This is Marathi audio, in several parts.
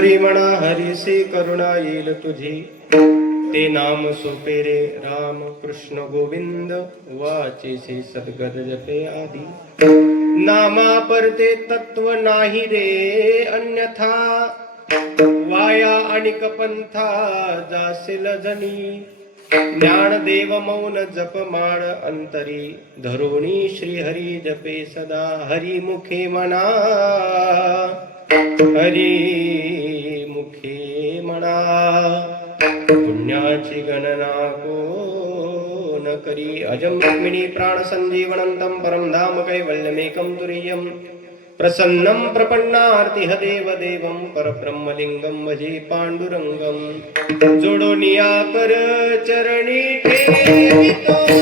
धरी म्हणा हरीसी करुणा येईल तुझी, ते नाम सोपे रे राम कृष्ण गोविंद, वाचेसी सद्गत जपे आदी. नामा परते तत्व नाही रे अन्यथा, वाया अनिक पंथा जासिल जनी. ज्ञानदेव मौन जप माळ अंतरी, धरुणी श्री हरी जपे सदा. हरी मुखे म्हणा हरी मुखे म्हणा, पुण्याची गणना कोण करी. अजं रुक्मिणी प्राण संजीवनंतं परम धाम कैवल्यमेकं तुरीयं. प्रसन्नं प्रपन्नार्तिह देवदेवं परब्रह्मलिंगं भजे पांडुरंगं. जोडोनिया कर चरणी ठेवितो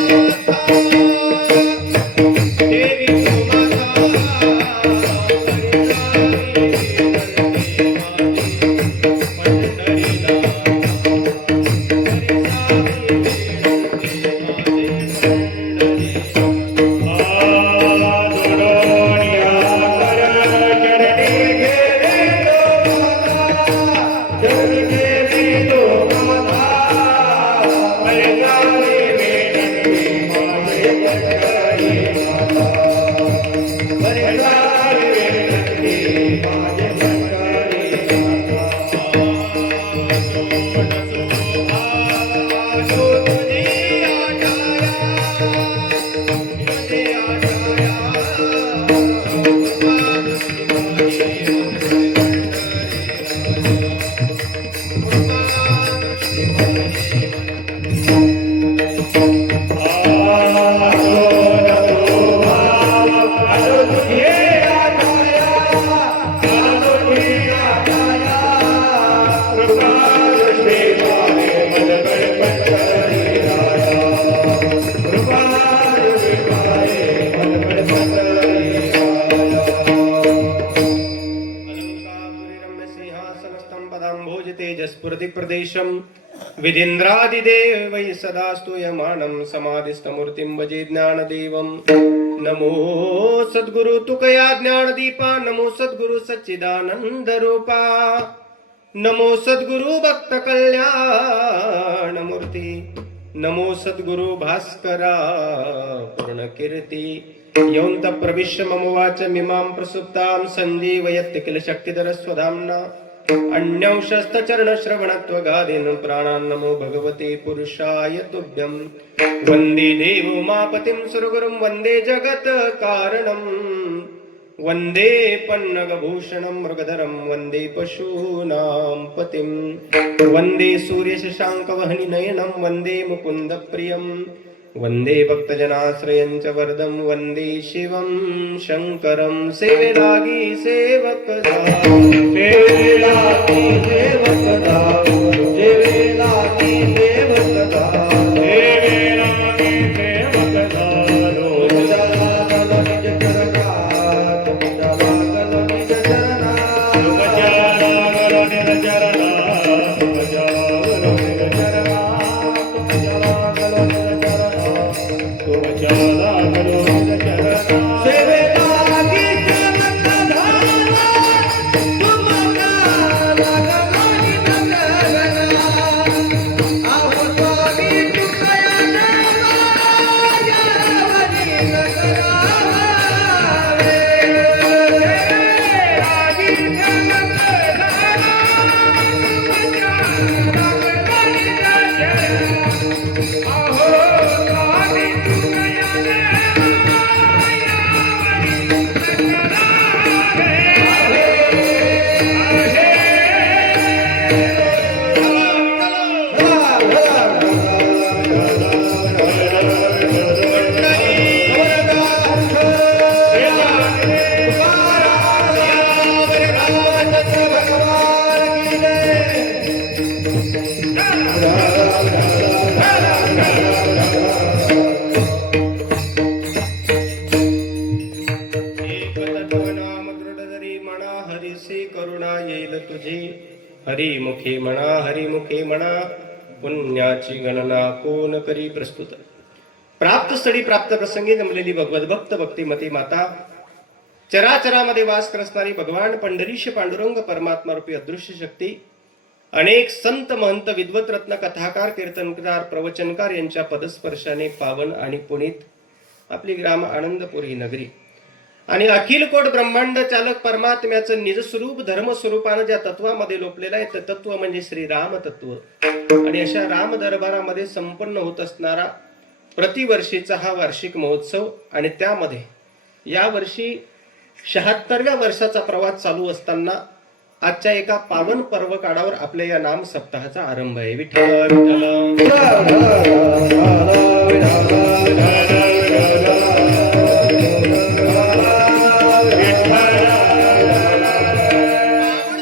प्रदेशम. विदिन्द्रादिदेव वै सदा स्तूयमानं समाधिस्थमूर्तिं भजे ज्ञानदेवं. नमो सद्गुरु तुकया ज्ञानदीपा, नमो सद्गुरु सच्चिदानंद रूपा, नमो सद्गुरु भक्त कल्याण मूर्ती, नमो सद्गुरु भास्करा पूर्ण कीर्ती. यौंत प्रविश्य मम वाचमिमां प्रसुप्तां संजीवयत्य किल शक्तिधर स्वधाम्ना. अन्यंशस्तचरण श्रवणत्वगादीन प्राणान् नमो भगवते पुरुषाय तुभ्यं. वन्दे देवोमापतिं सुरगुरुं वन्दे जगत् कारणं. वन्दे पन्नगभूषणं मृगधरं वन्दे पशूनां पतिं. वन्दे सूर्यशशाङ्कवह्निनयनं वन्दे मुकुन्दप्रियं. वन्दे भक्तजनाश्रयं च वरदं वन्दे शिवं शङ्करं. सेवेलागी सेवकदा, सेवेलागी सेवकदा, सेवेलागी सेवकदा, सेवेलागी सेवकदा. रोज लागल निज चरणा, तुम लागल निज चरणा, तुम लागल निज चरणा, तुम लागल निज चरणा, तुम लागल निज चरणा, तुम लागल निज चरणा. सेवेलागी सेवकदा, तुम लागल निज चरणा. आवतारी तुकया देवाया हरी नगरावे. आगी सेवकदा, हरिमुखे म्हणा हरिमुखे म्हणा, पुण्याची गणना कोण करी प्रस्तुत. प्राप्त स्थळी प्राप्त प्रसंगी जमलेली भगवत भक्त भक्तिमती माता चराचरामध्ये वास करणारी भगवान पंढरीश पांडुरंग परमात्मा रूपी अदृश्य शक्ती, अनेक संत महंत विद्वत रत्न कथाकार कीर्तनकार प्रवचनकार यांच्या पदस्पर्शाने पावन आणि पुनीत आपली ग्राम आनंदपूर ही नगरी आणि अखिल कोट ब्रह्मांड चालक परमात्म्याचं निजस्वरूप धर्मस्वरूपानं ज्या तत्वामध्ये लोपलेलं आहे ते तत्व म्हणजे श्री राम तत्व. आणि अशा राम दरबारामध्ये संपन्न होत असणारा प्रतिवर्षीचा हा वार्षिक महोत्सव आणि त्यामध्ये यावर्षी 76व्या वर्षाचा प्रवास चालू असताना आजच्या एका पावन पर्व काळावर आपल्या या नाम सप्ताहाचा आरंभ आहे. विठ्ठल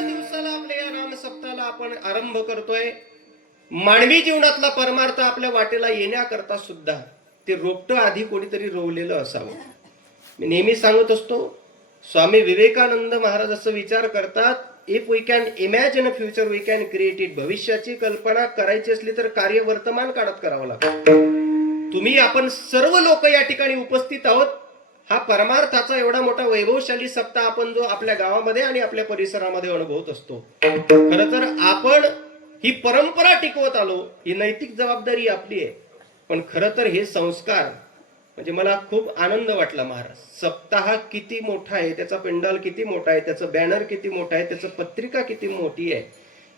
दिवसाला आपल्या या नाम सप्ताहाला आपण आरंभ करतोय. मानवी जीवनातला परमार्थ आपल्या वाटेला येण्याकरता सुद्धा ते रोपटं आधी कोणीतरी रोवलेलं असावं. मी नेहमी सांगत असतो, स्वामी विवेकानंद महाराज असं विचार करतात, if we can imagine a future we can create it. भविष्याची कल्पना करायची असली तर कार्य वर्तमान काळात करावं लागतं. तुम्ही आपण सर्व लोक या ठिकाणी उपस्थित आहोत. हा परमार्थाचा एवढा मोठा वैभवशाली सप्ताह आपण जो आपल्या गावामध्ये आणि आपल्या परिसरामध्ये अनुभवत असतो. खरं तर आपण ही परंपरा टिकवत आलो, ही नैतिक जबाबदारी आपली आहे. पण खरं तर हे संस्कार म्हणजे मला खूप आनंद वाटला. महाराज, सप्ताह किती मोठा आहे, त्याचा पेंडॉल किती मोठा आहे, त्याचं बॅनर किती मोठा आहे, त्याचं पत्रिका किती मोठी आहे,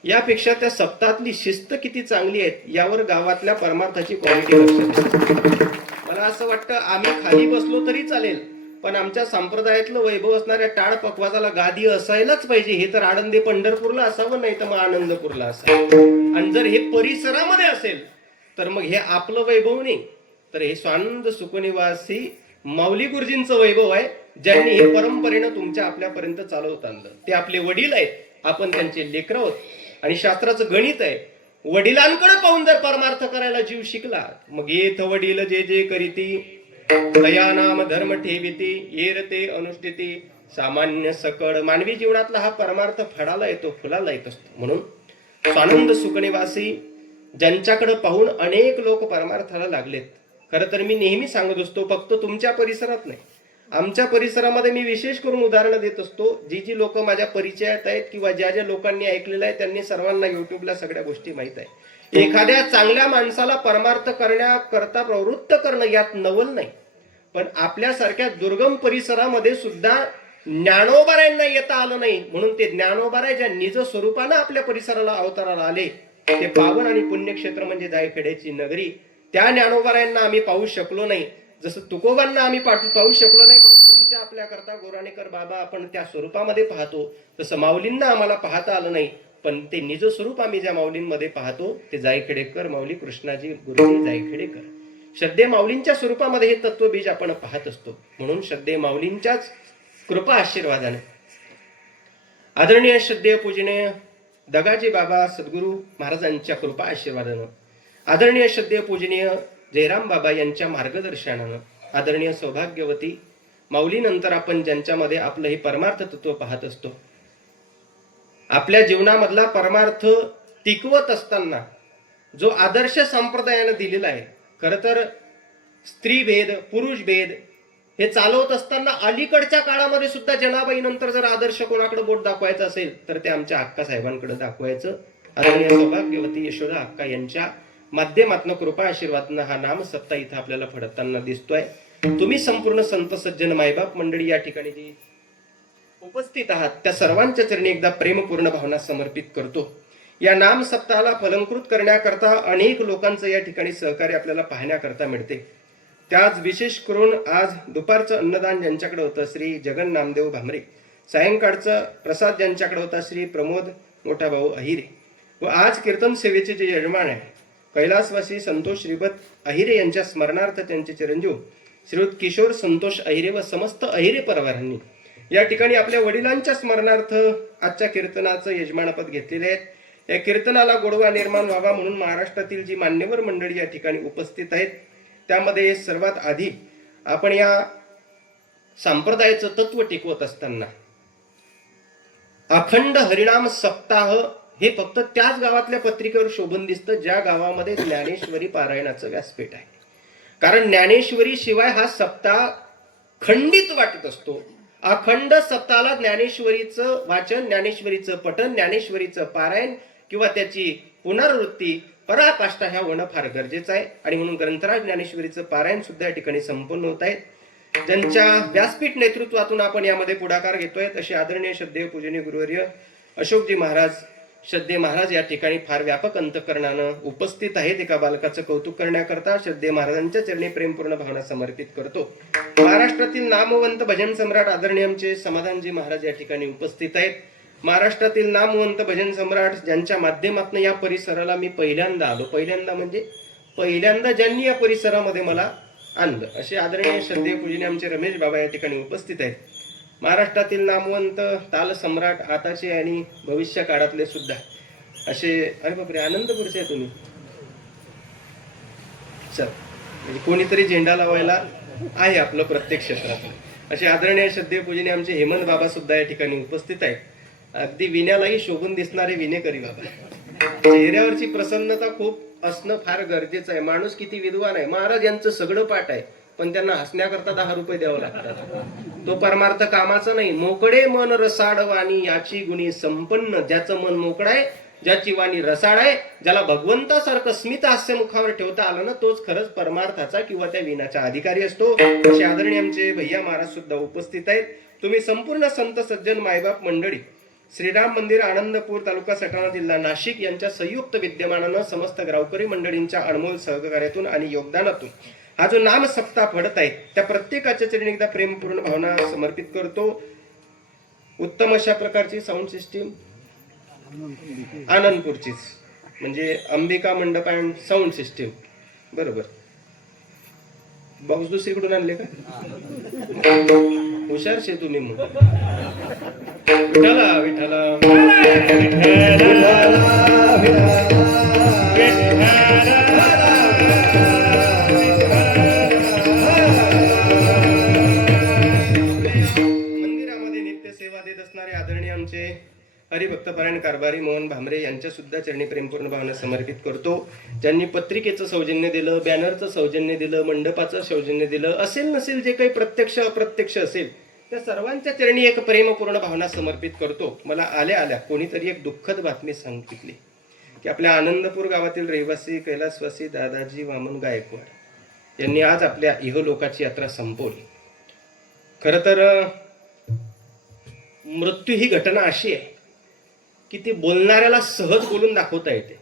यापेक्षा त्या सप्ताहातली शिस्त किती चांगली आहे यावर गावातल्या परमार्थाची क्वालिटी लक्षात. मला असं वाटतं आम्ही खाली बसलो तरी चालेल, पण आमच्या संप्रदायातलं वैभव असणाऱ्या टाळ पकवाजाला गादी असायलाच पाहिजे. हे तर आळंदी पंढरपूरला असावं, नाही तर मग आनंदपूरला असावं. आणि जर हे परिसरामध्ये असेल तर मग हे आपलं वैभव नाही, तर हे स्वानंद सुखनिवासी माऊली गुरुजींचं वैभव आहे, ज्यांनी हे परंपरेनं तुमच्या आपल्यापर्यंत चालवत आणलं. ते आपले वडील आहेत, आपण त्यांचे लेकरं आहोत. आणि शास्त्राचं गणित आहे, वडिलांकडे पाहून जर परमार्थ करायला जीव शिकला मग येथ वडील जे जे करीती दया नाम धर्म ठेविती येर ते अनुष्ठिती सामान्य सकळ. मानवी जीवनातला हा परमार्थ फळाला येतो, फुलाला येत असतो. म्हणून स्वानंद सुखनिवासी ज्यांच्याकडे पाहून अनेक लोक परमार्थाला लागलेत. खरं तर मी नेहमी सांगत असतो, फक्त तुमच्या परिसरात नाही, आमच्या परिसरामध्ये मी विशेष करून उदाहरणं देत असतो. जी जी लोक माझ्या परिचयात आहेत किंवा ज्या ज्या लोकांनी ऐकलेलं आहे त्यांनी सर्वांना युट्यूबला सगळ्या गोष्टी माहित आहे. एखाद्या चांगल्या माणसाला परमार्थ करण्याकरता प्रवृत्त करणं यात नवल नाही, पण आपल्यासारख्या दुर्गम परिसरामध्ये सुद्धा ज्ञानोबारायांना येता आलं नाही. म्हणून ते ज्ञानोबाराय ज्या निज स्वरूपानं आपल्या परिसराला अवताराला आले, ते पावन आणि पुण्यक्षेत्र म्हणजे जायखेड्याची नगरी, त्या ज्ञानोबारायांना आम्ही पाहू शकलो नाही. जसं तुकोबांना आम्ही पाहू शकलो नाही, म्हणून तुमच्या आपल्या करता गोराणेकर बाबा आपण त्या स्वरूपामध्ये पाहतो. तसं माऊलींना आम्हाला पाहता आलं नाही, पण ते निज स्वरूप आम्ही ज्या माऊलींमध्ये पाहतो ते जायखेडेकर माऊली कृष्णाजी गुरुजी जायखेडेकर श्रद्धे माऊलींच्या स्वरूपामध्ये हे तत्वबीज आपण पाहत असतो. म्हणून श्रद्धे माऊलींच्याच कृपा आशीर्वादाने आदरणीय श्रद्धेय पूजनीय दगाजी बाबा सद्गुरू महाराजांच्या कृपा आशीर्वादानं, आदरणीय श्रद्धेय पूजनीय जयराम बाबा यांच्या मार्गदर्शनानं, आदरणीय सौभाग्यवती माऊलीनंतर आपण ज्यांच्यामध्ये आपलं हे परमार्थ तत्व पाहत असतो, आपल्या जीवनामधला परमार्थ टिकवत असताना जो आदर्श संप्रदायानं दिलेला आहे. खरं तर स्त्री भेद पुरुष भेद हे चालवत असताना अलीकडच्या काळामध्ये सुद्धा जनाबाई नंतर जर आदर्श कोणाकडे बोट दाखवायचं असेल तर ते आमच्या अक्का साहेबांकडे दाखवायचं. आदरणीय सौभाग्यवती यशोदा अक्का यांच्या माध्यमातून कृपा आशीर्वादानं हा नाम सप्ताह इथं आपल्याला फडकताना दिसतोय. तुम्ही संपूर्ण संत सज्जन मायबाप मंडळी या ठिकाणी जी उपस्थित आहात त्या सर्वांच्या चरणी एकदा प्रेमपूर्ण भावना समर्पित करतो. या नाम सप्ताहाला फलंकृत करण्याकरता अनेक लोकांचं या ठिकाणी सहकार्य आपल्याला पाहण्याकरता मिळते. त्याच विशेष करून आज दुपारचं अन्नदान ज्यांच्याकडे होतं श्री जगन नामदेव भामरे, सायंकाळचं प्रसाद ज्यांच्याकडे होता श्री प्रमोद मोठा भाऊ अहिरे, व आज कीर्तन सेवेचे जे यजमान आहे कैलासवासी संतोष श्रीपत अहिरे यांच्या स्मरणार्थ त्यांचे चिरंजीव श्रीयुत किशोर संतोष अहिरे व समस्त अहिरे परिवारांनी या ठिकाणी आपल्या वडिलांच्या स्मरणार्थ आजच्या कीर्तनाचं यजमानपद घेतलेले आहेत. या कीर्तनाला गोडवा निर्माण व्हावा म्हणून महाराष्ट्रातील जी मान्यवर मंडळी या ठिकाणी उपस्थित आहेत त्यामध्ये सर्वात आधी आपण या संप्रदायाचं तत्व टिकवत असताना अखंड हरिनाम सप्ताह हे फक्त त्याच गावातल्या पत्रिकेवर शोभून दिसतं ज्या गावामध्ये ज्ञानेश्वरी पारायणाचं व्यासपीठ आहे. कारण ज्ञानेश्वरी शिवाय हा सप्ताह खंडित वाटत असतो. अखंड सप्ताहाला ज्ञानेश्वरीचं वाचन, ज्ञानेश्वरीचं पठण, ज्ञानेश्वरीचं पारायण किंवा त्याची पुनरावृत्ती, पराकाष्ठा ह्या होणं फार गरजेचं आहे. आणि म्हणून ग्रंथराज ज्ञानेश्वरीचं पारायण सुद्धा या ठिकाणी संपन्न होत आहे. ज्यांच्या व्यासपीठ नेतृत्वातून आपण यामध्ये पुढाकार घेतोय तसे आदरणीय श्रद्धेय पूजनीय गुरुवर्य अशोकजी महाराज, श्रद्धेय महाराज या ठिकाणी फार व्यापक अंतकरणानं उपस्थित आहेत. एका बालकाचं कौतुक करण्याकरता श्रद्धेय महाराजांच्या चरणी प्रेमपूर्ण भावना समर्पित करतो. महाराष्ट्रातील नामवंत भजन सम्राट आदरणीय आमचे समाधानजी महाराज या ठिकाणी उपस्थित आहेत. महाराष्ट्रातील नामवंत भजन सम्राट ज्यांच्या माध्यमातून या परिसराला मी पहिल्यांदा आलो, पहिल्यांदा म्हणजे पहिल्यांदा ज्यांनी या परिसरामध्ये मला आणलं, असे आदरणीय श्रद्धेय पूजनीय आमचे रमेश बाबा या ठिकाणी उपस्थित आहेत. महाराष्ट्रातील नामवंत ताल सम्राट आताचे आणि भविष्य काळातले सुद्धा असे, अरे बापरे, आनंदपूरचे आहे तुम्ही. चल, म्हणजे कोणीतरी झेंडा लावायला आहे आपलं प्रत्येक क्षेत्रात. असे आदरणीय श्रद्धेय पूजनीय आमचे हेमंत बाबा सुद्धा या ठिकाणी उपस्थित आहेत. अगदी विण्यालाही शोभून दिसणारे विनेकरी बाबा. चेहऱ्यावरची प्रसन्नता खूप असणं फार गरजेचं आहे. माणूस किती विद्वान आहे, महाराज यांचं सगळं पाठ आहे, पण त्यांना हसण्याकरता 10 रुपये द्यावं लागतात. तो परमार्थ कामाचा नाही. मोकळे मन रसाड वाणी याची गुणी संपन्न, ज्याचं मन मोकळं आहे, ज्याची वाणी रसाळ आहे, ज्याला भगवंतासारखं स्मित हास्य मुखावर ठेवता आलं ना, तोच खरंच परमार्थाचा किंवा त्या विनाचा अधिकारी असतो. असे आदरणीय आमचे भैया महाराज सुद्धा उपस्थित आहेत. तुम्ही संपूर्ण संत सज्जन मायबाप मंडळी, श्रीराम मंदिर आनंदपूर तालुका सटाणा जिल्हा नाशिक यांच्या संयुक्त विद्यमानानं समस्त गावकरी मंडळींच्या अनमोल सहकार्यातून आणि योगदानातून हा जो नाम सप्ताह फडत आहे, त्या प्रत्येकाच्या चरणी एकदा प्रेमपूर्ण भावना समर्पित करतो. उत्तम अशा प्रकारची साऊंड सिस्टीम आनंदपूरचीच, म्हणजे अंबिका मंडप अँड साऊंड सिस्टीम, बरोबर. बॉक्स दुसरीकडून आणले का? हुशार शे तुम्ही. मग विठाला विठाला मंदिरामध्ये नित्य सेवा देत असणारे आदरणीय आमचे हरिभक्तपरायण कारभारी मोहन भामरे यांच्या सुद्धा चरणी प्रेमपूर्ण भावना समर्पित करतो. ज्यांनी पत्रिकेचं सौजन्य दिलं, बॅनरचं सौजन्य दिलं, मंडपाचं सौजन्य दिलं, असेल नसेल जे काही प्रत्यक्ष अप्रत्यक्ष असेल, त्या सर्वांच्या चरणी एक प्रेमपूर्ण भावना समर्पित करतो. मला आल्या आल्या कोणीतरी एक दुःखद बातमी सांगितली की आपल्या आनंदपूर गावातील रहिवासी कैलासवासी दादाजी वामन गायकवाड यांनी आज आपल्या इहलोकाची यात्रा संपवली. खर तर मृत्यू ही घटना अशी आहे की ती बोलणाऱ्याला सहज बोलून दाखवता येते,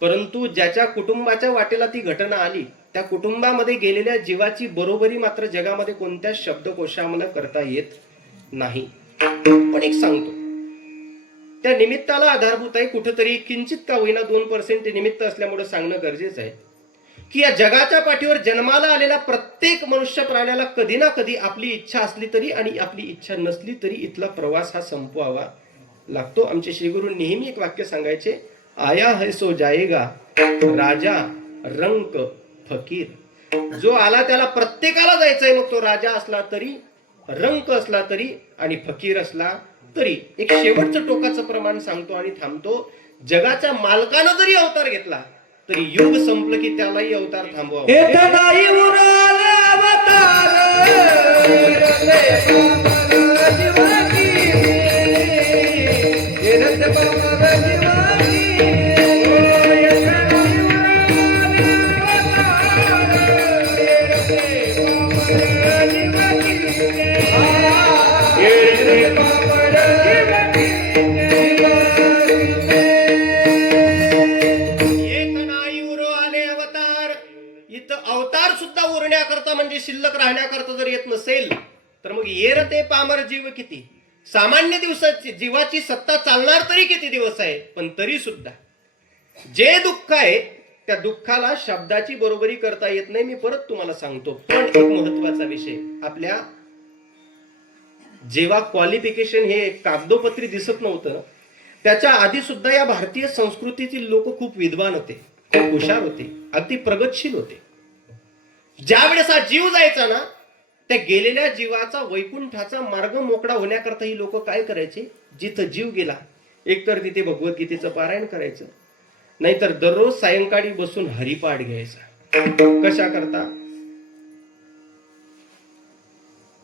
परंतु ज्याच्या कुटुंबाच्या वाटेला ती घटना आली, त्या कुटुंबामध्ये गेलेल्या जीवाची बरोबरी मात्र जगामध्ये कोणत्या शब्दकोशामध्ये करता येत नाही. पण एक सांगतो, त्या निमित्ताला आधारभूत आहे कुठेतरी, किंचित का होईना 2% निमित्त असल्यामुळे सांगणं गरजेचं आहे की या जगाच्या पाठीवर जन्माला आलेल्या प्रत्येक मनुष्य प्राण्याला कधी ना कधी आपली इच्छा असली तरी आणि आपली इच्छा नसली तरी इथला प्रवास हा संपवावा लागतो. आमचे श्रीगुरू नेहमी एक वाक्य सांगायचे, आया है सो जाएगा, राजा रंक फकीर. जो आला त्याला प्रत्येकाला जायचंय, मग तो राजा असला तरी, रंक असला तरी आणि फकीर असला तरी. एक शेवटचं टोकाचं प्रमाण सांगतो आणि थांबतो. जगाच्या मालकानं जरी अवतार घेतला तरी युग संपलं की त्यालाही अवतार थांबवा. अवतार सुद्धा उरण्याकरता म्हणजे शिल्लक राहण्याकरता जर येत नसेल तर मग येर ते पामर जीव किती. सामान्य दिवसाची जीवाची सत्ता चालणार तरी किती दिवस आहे, पण तरी सुद्धा जे दुःख आहे त्या दुःखाला शब्दाची बरोबरी करता येत नाही. मी परत तुम्हाला सांगतो. पण एक महत्वाचा विषय, आपल्या जेव्हा क्वालिफिकेशन हे कागदोपत्री दिसत नव्हतं त्याच्या आधी सुद्धा या भारतीय संस्कृतीतील लोक खूप विद्वान होते, खूप हुशार होते, अगदी प्रगतशील होते. ज्या वेळेस हा जीव जायचा ना, त्या गेलेल्या जीवाचा वैकुंठाचा मार्ग मोकळा होण्याकरता ही लोक काय करायचे, जिथं जीव गेला एकतर तिथे भगवद्गीतेचं पारायण करायचं, नाहीतर दररोज सायंकाळी बसून हरिपाठ घ्यायचा. कशा करता?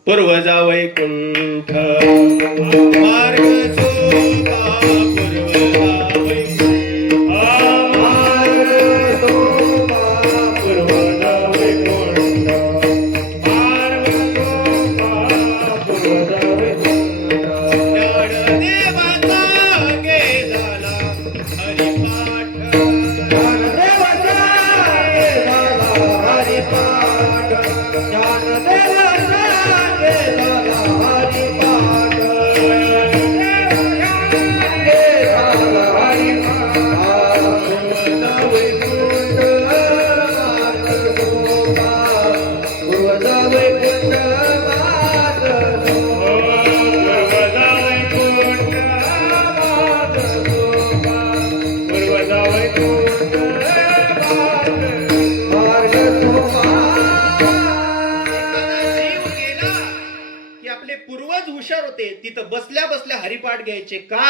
पूर्वजा वैकुंठ मार्ग सोपा पूर्वजा वैकुंठ मार्ग सोपा पूर्वजा वैकुंठ मार्ग सोपा पूर्वजा वैकुंठ ज्ञानदेवाचा गे झाला हरिपाठ ज्ञानदेवाचा गे झाला हरिपाठ ज्ञानदेवाचा गे झाला हरिपाठ गे झाला हरिपाठ पूर्वजा वैकुंठ मार्ग सोपा पूर्वजा वैकुंठ मार्ग पूर्वजा वैकुंठ मार्ग सोपा पूर्वजा वैकुंठ मार्ग सोपा. जीव गेला की आपले पूर्वज हुशार होते, तिथं बसल्या बसल्या हरिपाठ घ्यायचे का?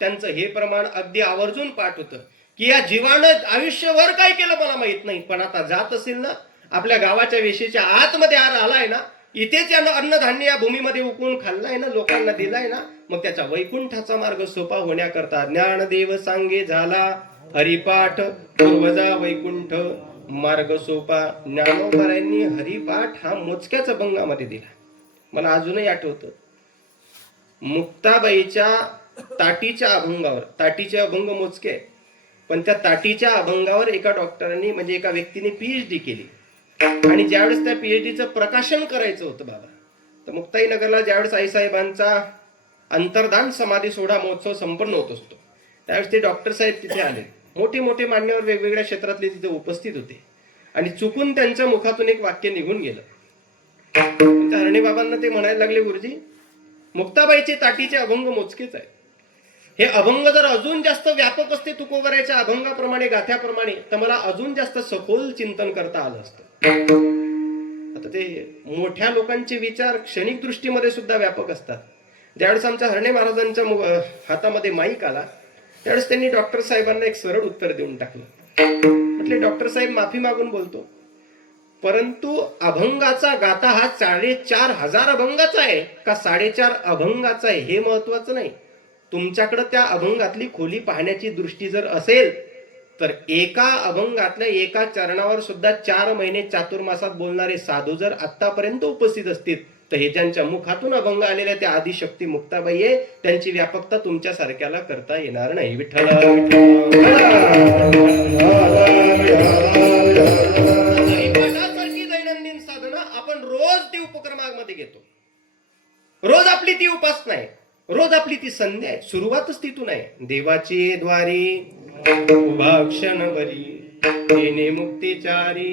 त्यांचं हे प्रमाण अगदी आवर्जून पाठ होतं की या जीवानं आयुष्यभर काय केलं मला माहित नाही, पण आता जात असेल ना आपल्या गावाच्या वेशीच्या आतमध्ये आलाय ना, इथेच यानं अन्नधान्य या भूमीमध्ये उकळून खाल्लाय ना, लोकांना दिलाय ना, मग त्याचा वैकुंठाचा मार्ग सोपा होण्याकरता ज्ञानदेव सांगे झाला हरिपाठ पूर्वजा वैकुंठ मार्ग सोपा. ज्ञानोबारायांनी हरिपाठ हा मोजक्याच अभंगामध्ये दिला. मला अजूनही आठवतं मुक्ताबाईच्या ताटीच्या अभंगावर, ताटीचे अभंग मोजके आहे, पण त्या ताटीच्या अभंगावर एका डॉक्टरांनी म्हणजे एका व्यक्तीने पीएचडी केली आणि ज्यावेळेस त्या पीएचडीचं प्रकाशन करायचं होतं बाबा, तर मुक्ताईनगरला ज्यावेळेस आईसाहेबांचा अंतर्धान समाधी सोहळा महोत्सव संपन्न होत असतो त्यावेळेस ते डॉक्टर साहेब तिथे आले. मोठे मोठे मान्यवर वेगवेगळ्या क्षेत्रातले तिथे उपस्थित होते आणि चुकून त्यांच्या मुखातून एक वाक्य निघून गेलं. त्या हरणे बाबांना ते म्हणायला लागले, गुरुजी मुक्ताबाईचे ताटीचे अभंग मोजकेच आहे, हे अभंग जर अजून जास्त व्यापक असते तुकोबरायच्या अभंगाप्रमाणे गाथ्याप्रमाणे तर मला अजून जास्त सखोल चिंतन करता आलं असतं. आता ते मोठ्या लोकांचे विचार क्षणिक दृष्टीमध्ये सुद्धा व्यापक असतात. ज्यावेळेस आमच्या हरणे महाराजांच्या हातामध्ये माईक आला त्यावेळेस त्यांनी डॉक्टर साहेबांना एक सरळ उत्तर देऊन टाकलं. म्हटले डॉक्टर साहेब माफी मागून बोलतो, परंतु अभंगाचा गाथा हा 4,500 अभंगाचा आहे का 4.5 अभंगाचा आहे हे महत्वाचं नाही. तुमच्याकडे त्या अभंगातली खोली पाहण्याची दृष्टी जर असेल तर एका अभंगातल्या एका चरणावर सुद्धा 4 महिने चातुर्मासात बोलणारे साधू जर आतापर्यंत उपस्थित असतील तर हे ज्यांच्या मुखातून अभंग आलेल्या त्या आदिशक्ती मुक्ताबाई आहे, त्यांची व्यापकता तुमच्या सारख्याला करता येणार नाही. विठ्ठल हरिपाठासारखी दैनंदिन साधना आपण रोज ती उपक्रमामध्ये घेतो, रोज आपली ती उपासना आहे, रोज आपली ती संध्या आहे, सुरुवातच तिथून आहे. देवाची द्वारी उभा क्षणभरी येणे मुक्तीचारी.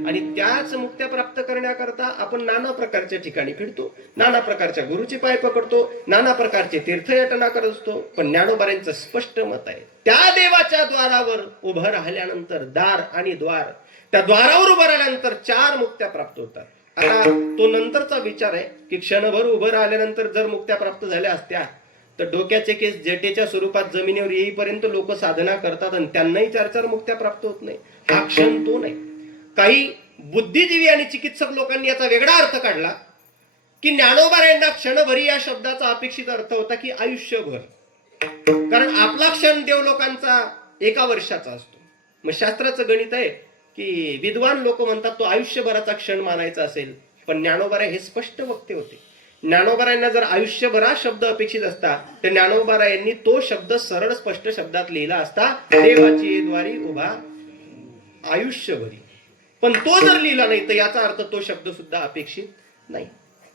आणि त्याच मुक्त्या प्राप्त करण्याकरता आपण नाना प्रकारच्या ठिकाणी फिरतो, नाना प्रकारच्या गुरुचे पाय पकडतो, नाना प्रकारचे तीर्थयाटना करत असतो, पण ज्ञानोबारांचं स्पष्ट मत आहे त्या देवाच्या द्वारावर उभं राहिल्यानंतर दार आणि द्वार, त्या द्वारावर उभं राहिल्यानंतर 4 मुक्त्या प्राप्त होतात. आता तो नंतरचा विचार आहे की क्षणभर उभं राहिल्यानंतर जर मुक्त्या प्राप्त झाल्या असत्या तर डोक्याचे केस जटेच्या स्वरूपात जमिनीवर येईपर्यंत लोक साधना करतात आणि त्यांनाही 4 मुक्त्या प्राप्त होत नाही. हा क्षण तो नाही. काही बुद्धिजीवी आणि चिकित्सक लोकांनी याचा वेगळा अर्थ काढला की ज्ञानोबारायांना क्षणभरी या शब्दाचा अपेक्षित अर्थ होता की आयुष्यभर, कारण आपला क्षण देव लोकांचा 1 वर्षाचा असतो. मग शास्त्राचं गणित आहे की विद्वान लोक म्हणतात तो आयुष्यभराचा क्षण मानायचा असेल, पण ज्ञानोबाराय हे स्पष्ट वक्ते होते. ज्ञानोबारायांना जर आयुष्यभरा शब्द अपेक्षित असता तर ज्ञानोबारायांनी तो शब्द सरळ स्पष्ट शब्दात लिहिला असता, देवाची द्वारी उभा आयुष्यभरी. पण तो जर लिहिला नाही तर याचा अर्थ तो शब्द सुद्धा अपेक्षित नाही.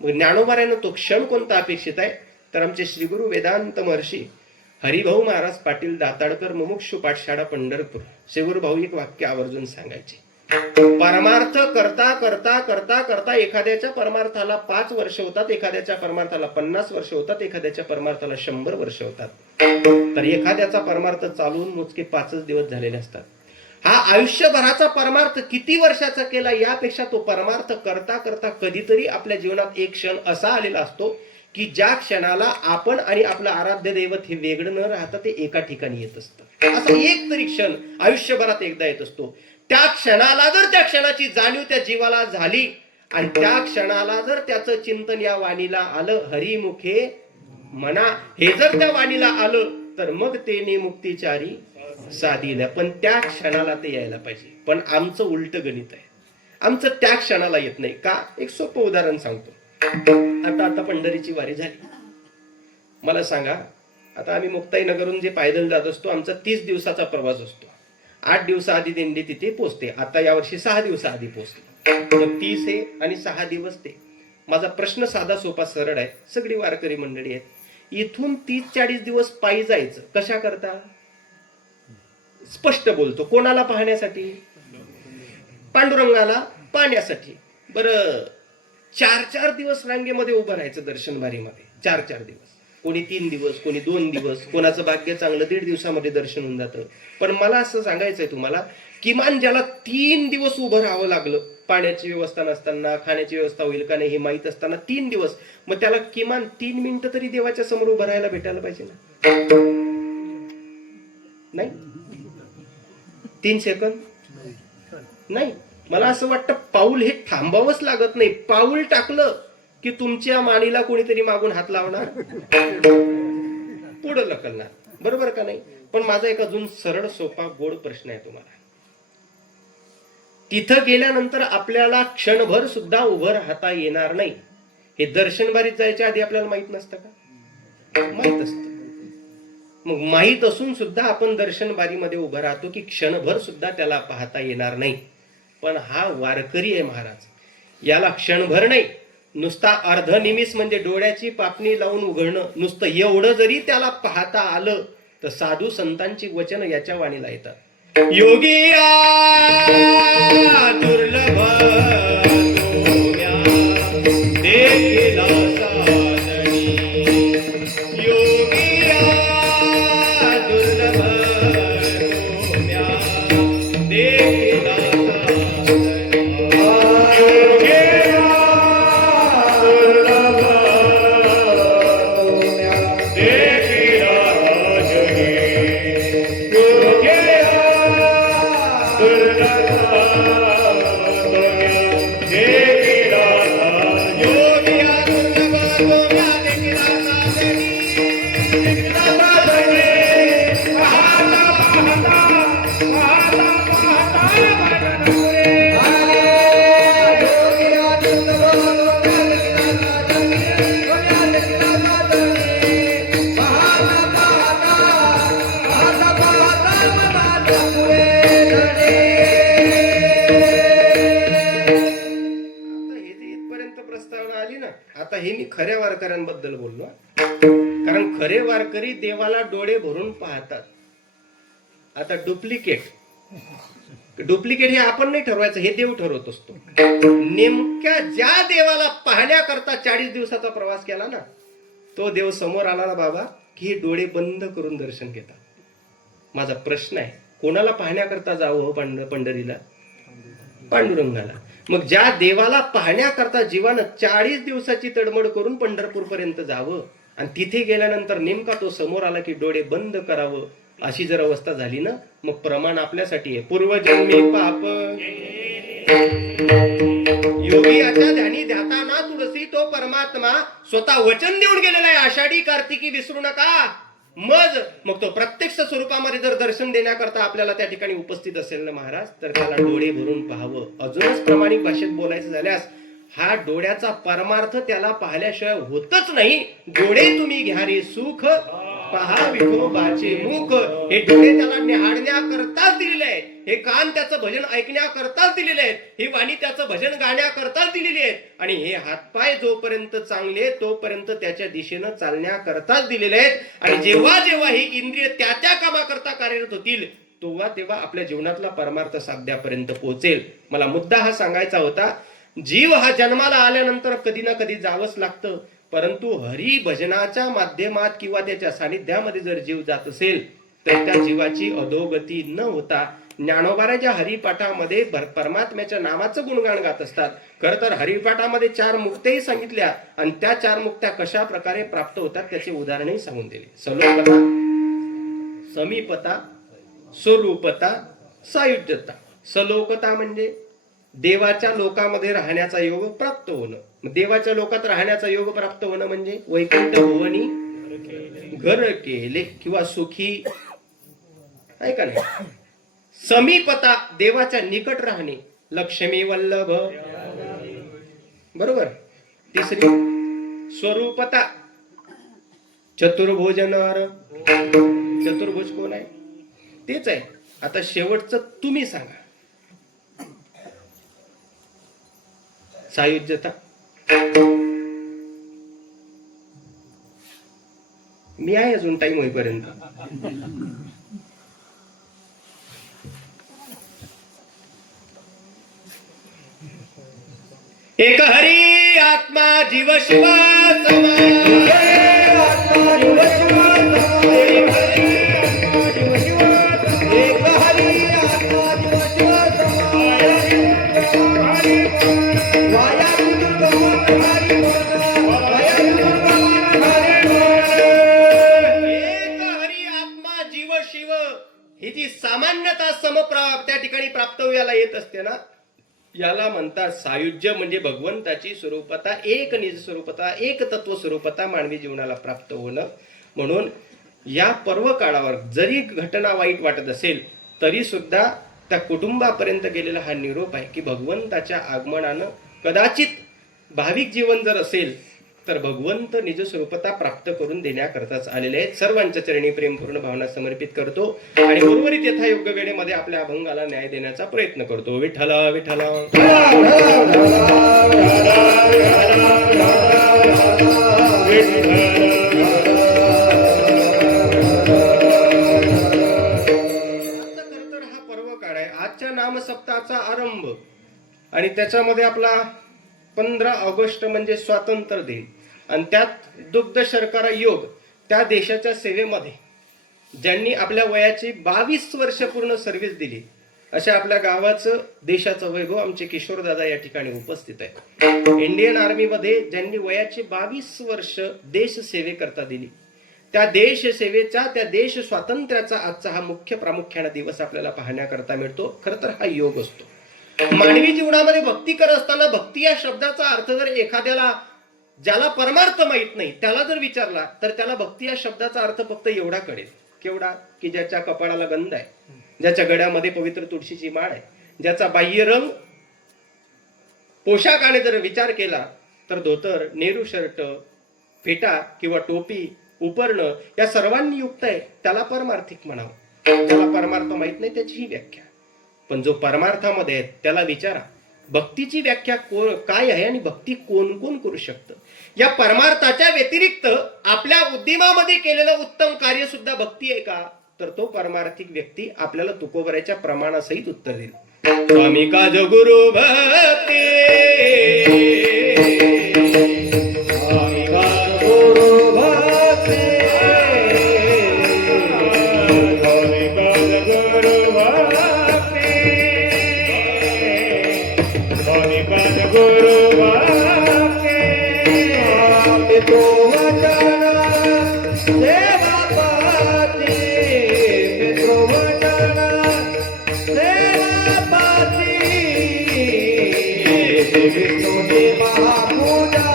मग ज्ञानोबारायांना तो क्षण कोणता अपेक्षित आहे तर आमचे श्रीगुरु वेदांत महर्षी हरिभाऊ महाराज पाटील दाताडकर मुमुक्षु पाठशाळा पंढरपूर श्रीगुरु भाऊ एक वाक्य आवर्जून सांगायचे, परमार्थ करता करता करता करता एखाद्याच्या परमार्थाला 5 वर्ष होतात, एखाद्याच्या परमार्थाला 50 वर्ष होतात, एखाद्याच्या परमार्थाला 100 वर्ष होतात, तर एखाद्याचा परमार्थ चालून मोजके 5 दिवस झालेले असतात. हा आयुष्यभराचा परमार्थ किती वर्षाचा केला यापेक्षा तो परमार्थ करता करता कधीतरी आपल्या जीवनात एक क्षण असा आलेला असतो की ज्या क्षणाला आपण आणि आपलं आराध्य दैवत हे वेगळं न राहता ते एका ठिकाणी येत असतं. असा एक तरी क्षण आयुष्यभरात एकदा येत असतो. त्या क्षणाला जर त्या क्षणाची जाणीव त्या जीवाला झाली आणि त्या क्षणाला जर त्याचं चिंतन या वाणीला आलं, हरिमुखे म्हणा, हे जर त्या वाणीला आलं तर मग ते मुक्तिचारी साधिल्या. पण त्या क्षणाला ते यायला पाहिजे. पण आमचं उलट गणित आहे, आमचं त्या क्षणाला येत नाही का? एक सोपं उदाहरण सांगतो. आता पंढरीची वारी झाली. मला सांगा, आता आम्ही मुक्ताईनगरहून जे पायदल जात असतो, आमचा 30 दिवसाचा प्रवास असतो. 8 दिवसाआधी दिंडी तिथे पोहोचते. आता यावर्षी 6 दिवसाआधी पोहोचते. मग 30 हे आणि 6 दिवस ते. माझा प्रश्न साधा सोपा सरळ आहे. सगळी वारकरी मंडळी आहेत. इथून 30-40 दिवस पायी जायचं कशा करता? स्पष्ट बोलतो, कोणाला पाहण्यासाठी? पांडुरंगाला पाहण्यासाठी. बरं, 4-4 दिवस रांगेमध्ये उभं राहायचं दर्शन बारीमध्ये. 4-4 दिवस, कोणी 3 दिवस, कोणी 2 दिवस, कोणाचं भाग्य चांगलं 1.5 दिवसामध्ये दर्शन होऊन जातं. पण मला असं सांगायचंय तुम्हाला, किमान ज्याला 3 दिवस उभं राहावं लागलं, पाण्याची व्यवस्था नसताना, खाण्याची व्यवस्था होईल का नाही हे माहित असताना 3 दिवस, मग त्याला किमान 3 मिनिटं तरी देवाच्या समोर उभं राहायला भेटायला पाहिजे ना? नाही? 3 सेकंद नाही? मला असं वाटतं पाऊल हे थांबावंच लागत नाही. पाऊल टाकलं की तुमच्या मानेला कोणीतरी मागून हात लावणार, पुढं लकलणार. बरोबर का नाही? पण माझा एक अजून सरळ सोपा गोड प्रश्न आहे तुम्हाला. तिथं गेल्यानंतर आपल्याला क्षणभर सुद्धा उभं राहता येणार नाही, हे दर्शन बारीत जायच्या आधी आपल्याला माहित नसतं का? माहित असतं. मग माहित असून सुद्धा आपण दर्शन बारीमध्ये उभं राहतो की क्षणभर सुद्धा त्याला पाहता येणार नाही. पण हा वारकरी आहे महाराज, याला क्षणभर नाही, नुसता अर्धनिमिष म्हणजे डोळ्याची पापणी लावून उघडणं, नुसतं एवढं जरी त्याला पाहता आलं तर साधू संतांची वचन याच्या वाणीला येतात. योगिया दुर्लभ देखिला साधनी, योगिया दुर्लभ देखिला खऱ्या वारकऱ्यांबद्दल बोललो. कारण खरे वारकरी देवाला डोळे भरून पाहतात. आता डुप्लिकेट हे आपण नाही ठरवायचं, हे देव ठरवत असतो. नेमक्या ज्या देवाला पाहण्याकरता 40 दिवसाचा प्रवास केला ना, तो देव समोर आला ना बाबा, की हे डोळे बंद करून दर्शन घेतात. माझा प्रश्न आहे, कोणाला पाहण्याकरता जावं पंढरीला? पांडुरंगाला. मग ज्या देवाला पाहण्याकरता जीवानं 40 दिवसाची तडमड करून पंढरपूर पर्यंत जावं आणि तिथे गेल्यानंतर नेमका तो समोर आला की डोळे बंद करावं, अशी जर अवस्था झाली ना, मग प्रमाण आपल्यासाठी आहे. पूर्वजन्मी पाप योगी याच्या ध्यानी ध्याता तुळसी तो परमात्मा स्वतः वचन देऊन गेलेला आहे, आषाढी कार्तिकी विसरू नका. मग तो प्रत्यक्ष स्वरूपामध्ये जर दर्शन देण्याकरता आपल्याला त्या ठिकाणी उपस्थित असेल ना महाराज, तर त्याला डोळे भरून पाहावं. अजूनच प्रामाणिक भाषेत बोलायचं झाल्यास, हा डोळ्याचा परमार्थ त्याला पाहिल्याशिवाय होतच नाही. डोळे तुम्ही घ्या रे सुख, पहा विठोबाचे मुख. हे डोळे त्याला निहाळण्याकरताच दिलेले आहेत, हे कान त्याचं भजन ऐकण्याकरताच दिलेले आहेत, ही वाणी त्याचं भजन गाण्याकरताच दिलेली आहेत, आणि हे हातपाय जोपर्यंत चांगले तोपर्यंत त्याच्या दिशेनं चालण्याकरताच दिलेले आहेत. आणि जेव्हा जेव्हा ही इंद्रिय त्या कामाकरता कार्यरत होतील, तेव्हा आपल्या जीवनातला परमार्थ साध्यापर्यंत पोहोचेल. मला मुद्दा हा सांगायचा होता, जीव हा जन्माला आल्यानंतर कधी ना कधी जावंच लागतं, परंतु हरी भजनाच्या माध्यमात किंवा त्याच्या सानिध्यामध्ये जर जीव जात असेल तर त्या जीवाची अधोगती न होता ज्ञानोबाराच्या हरिपाठामध्ये परमात्म्याच्या नावाचं गुणगान गात असतात. खर तर हरिपाठामध्ये 4 मुक्त्याही सांगितल्या, आणि त्या 4 मुक्त्या कशा प्रकारे प्राप्त होतात त्याचे उदाहरणही सांगून दिले. सलोकता, समीपता, स्वरूपता, सायुज्यता. सलोकता म्हणजे देवाच्या लोकामध्ये राहण्याचा योग प्राप्त होणं. देवाच्या लोकात राहण्याचा योग प्राप्त होणं म्हणजे वैकुंठ भुवनी घर केले किंवा सुखी आहे का नाही. समीपता देवाच्या निकट राहणे, लक्ष्मी वल्लभ बरोबर. तिसरी स्वरूपता, चतुर्भुज नर. चतुर्भुज कोण आहे? तेच आहे. आता शेवटचं तुम्ही सांगा. सायुज्यता. मी आहे अजून टाइम होईपर्यंत. एक हरी आत्मा जीव शिवा ही जी सामान्यता समप्राप्त त्या ठिकाणी प्राप्त व्हायला येत असते ना, याला म्हणतात सायुज्य. म्हणजे भगवंताची स्वरूपता, एक निज स्वरूपता, एक तत्व स्वरूपता मानवी जीवनाला प्राप्त होणं. म्हणून या पर्व काळावर जरी घटना वाईट वाटत असेल तरी सुद्धा त्या कुटुंबापर्यंत गेलेला हा निरोप आहे की भगवंताच्या आगमनानं कदाचित भाविक जीवन जर असेल तर भगवंत निज स्वरूपता प्राप्त करून देण्याकरताच आलेले आहेत. सर्वांच्या चरणी प्रेमपूर्ण भावना समर्पित करतो आणि उर्वरित यथायोग्य वेळेमध्ये आपल्या अभंगाला न्याय देण्याचा प्रयत्न करतो. विठ्ठल विठ्ठल. हा पर्व काळ आहे. आजच्या नामसप्ताहाचा आरंभ आणि त्याच्यामध्ये आपला 15 ऑगस्ट म्हणजे स्वातंत्र्य दिन आणि त्यात दुग्ध शर्करा योग. त्या देशाच्या सेवेमध्ये ज्यांनी आपल्या वयाची 22 वर्ष पूर्ण सर्व्हिस दिली अशा आपल्या गावाचं देशाचं वैभव आमचे किशोरदादा या ठिकाणी उपस्थित आहे. इंडियन आर्मीमध्ये ज्यांनी वयाची 22 वर्ष देश सेवेकरता दिली, त्या देश सेवेचा, त्या देश स्वातंत्र्याचा आजचा हा मुख्य प्रामुख्याने दिवस आपल्याला पाहण्याकरता मिळतो. खरं तर हा योग असतो. मानवी जीवनामध्ये भक्ती करत असताना भक्ती या शब्दाचा अर्थ जर एखाद्याला, ज्याला परमार्थ माहित नाही त्याला जर विचारला तर त्याला भक्ती या शब्दाचा अर्थ फक्त एवढा कळेल. केवढा? की ज्याच्या कपाळाला गंध आहे, ज्याच्या गळ्यामध्ये पवित्र तुळशीची माळ आहे, ज्याचा बाह्य रंग पोशाखाने जर विचार केला तर धोतर, नेहरू शर्ट, फेटा किंवा टोपी, उपर्ण या सर्वांनी युक्त आहे, त्याला परमार्थिक म्हणावं. ज्याला परमार्थ माहित नाही त्याची ही व्याख्या. पण जो परमार्थामध्ये आहे त्याला विचारा भक्तीची व्याख्या काय आहे आणि भक्ती कोण कोण करू शकतं. या परमार्थाच्या व्यतिरिक्त आपल्या उद्यमामध्ये केलेलं उत्तम कार्य सुद्धा भक्ती आहे का? तर तो परमार्थिक व्यक्ती आपल्याला तुकोबऱ्याच्या प्रमाणासहित उत्तर देईल. स्वामी काज गुरु भक्ती, स्वामी काज गुरु भक्ती, स्वामी काज गुरु भक्ती, स्वामी काज गुरु भक्ती. तो वचन सेवापती, तो वचन सेवापती, विष्णुची महापूजा,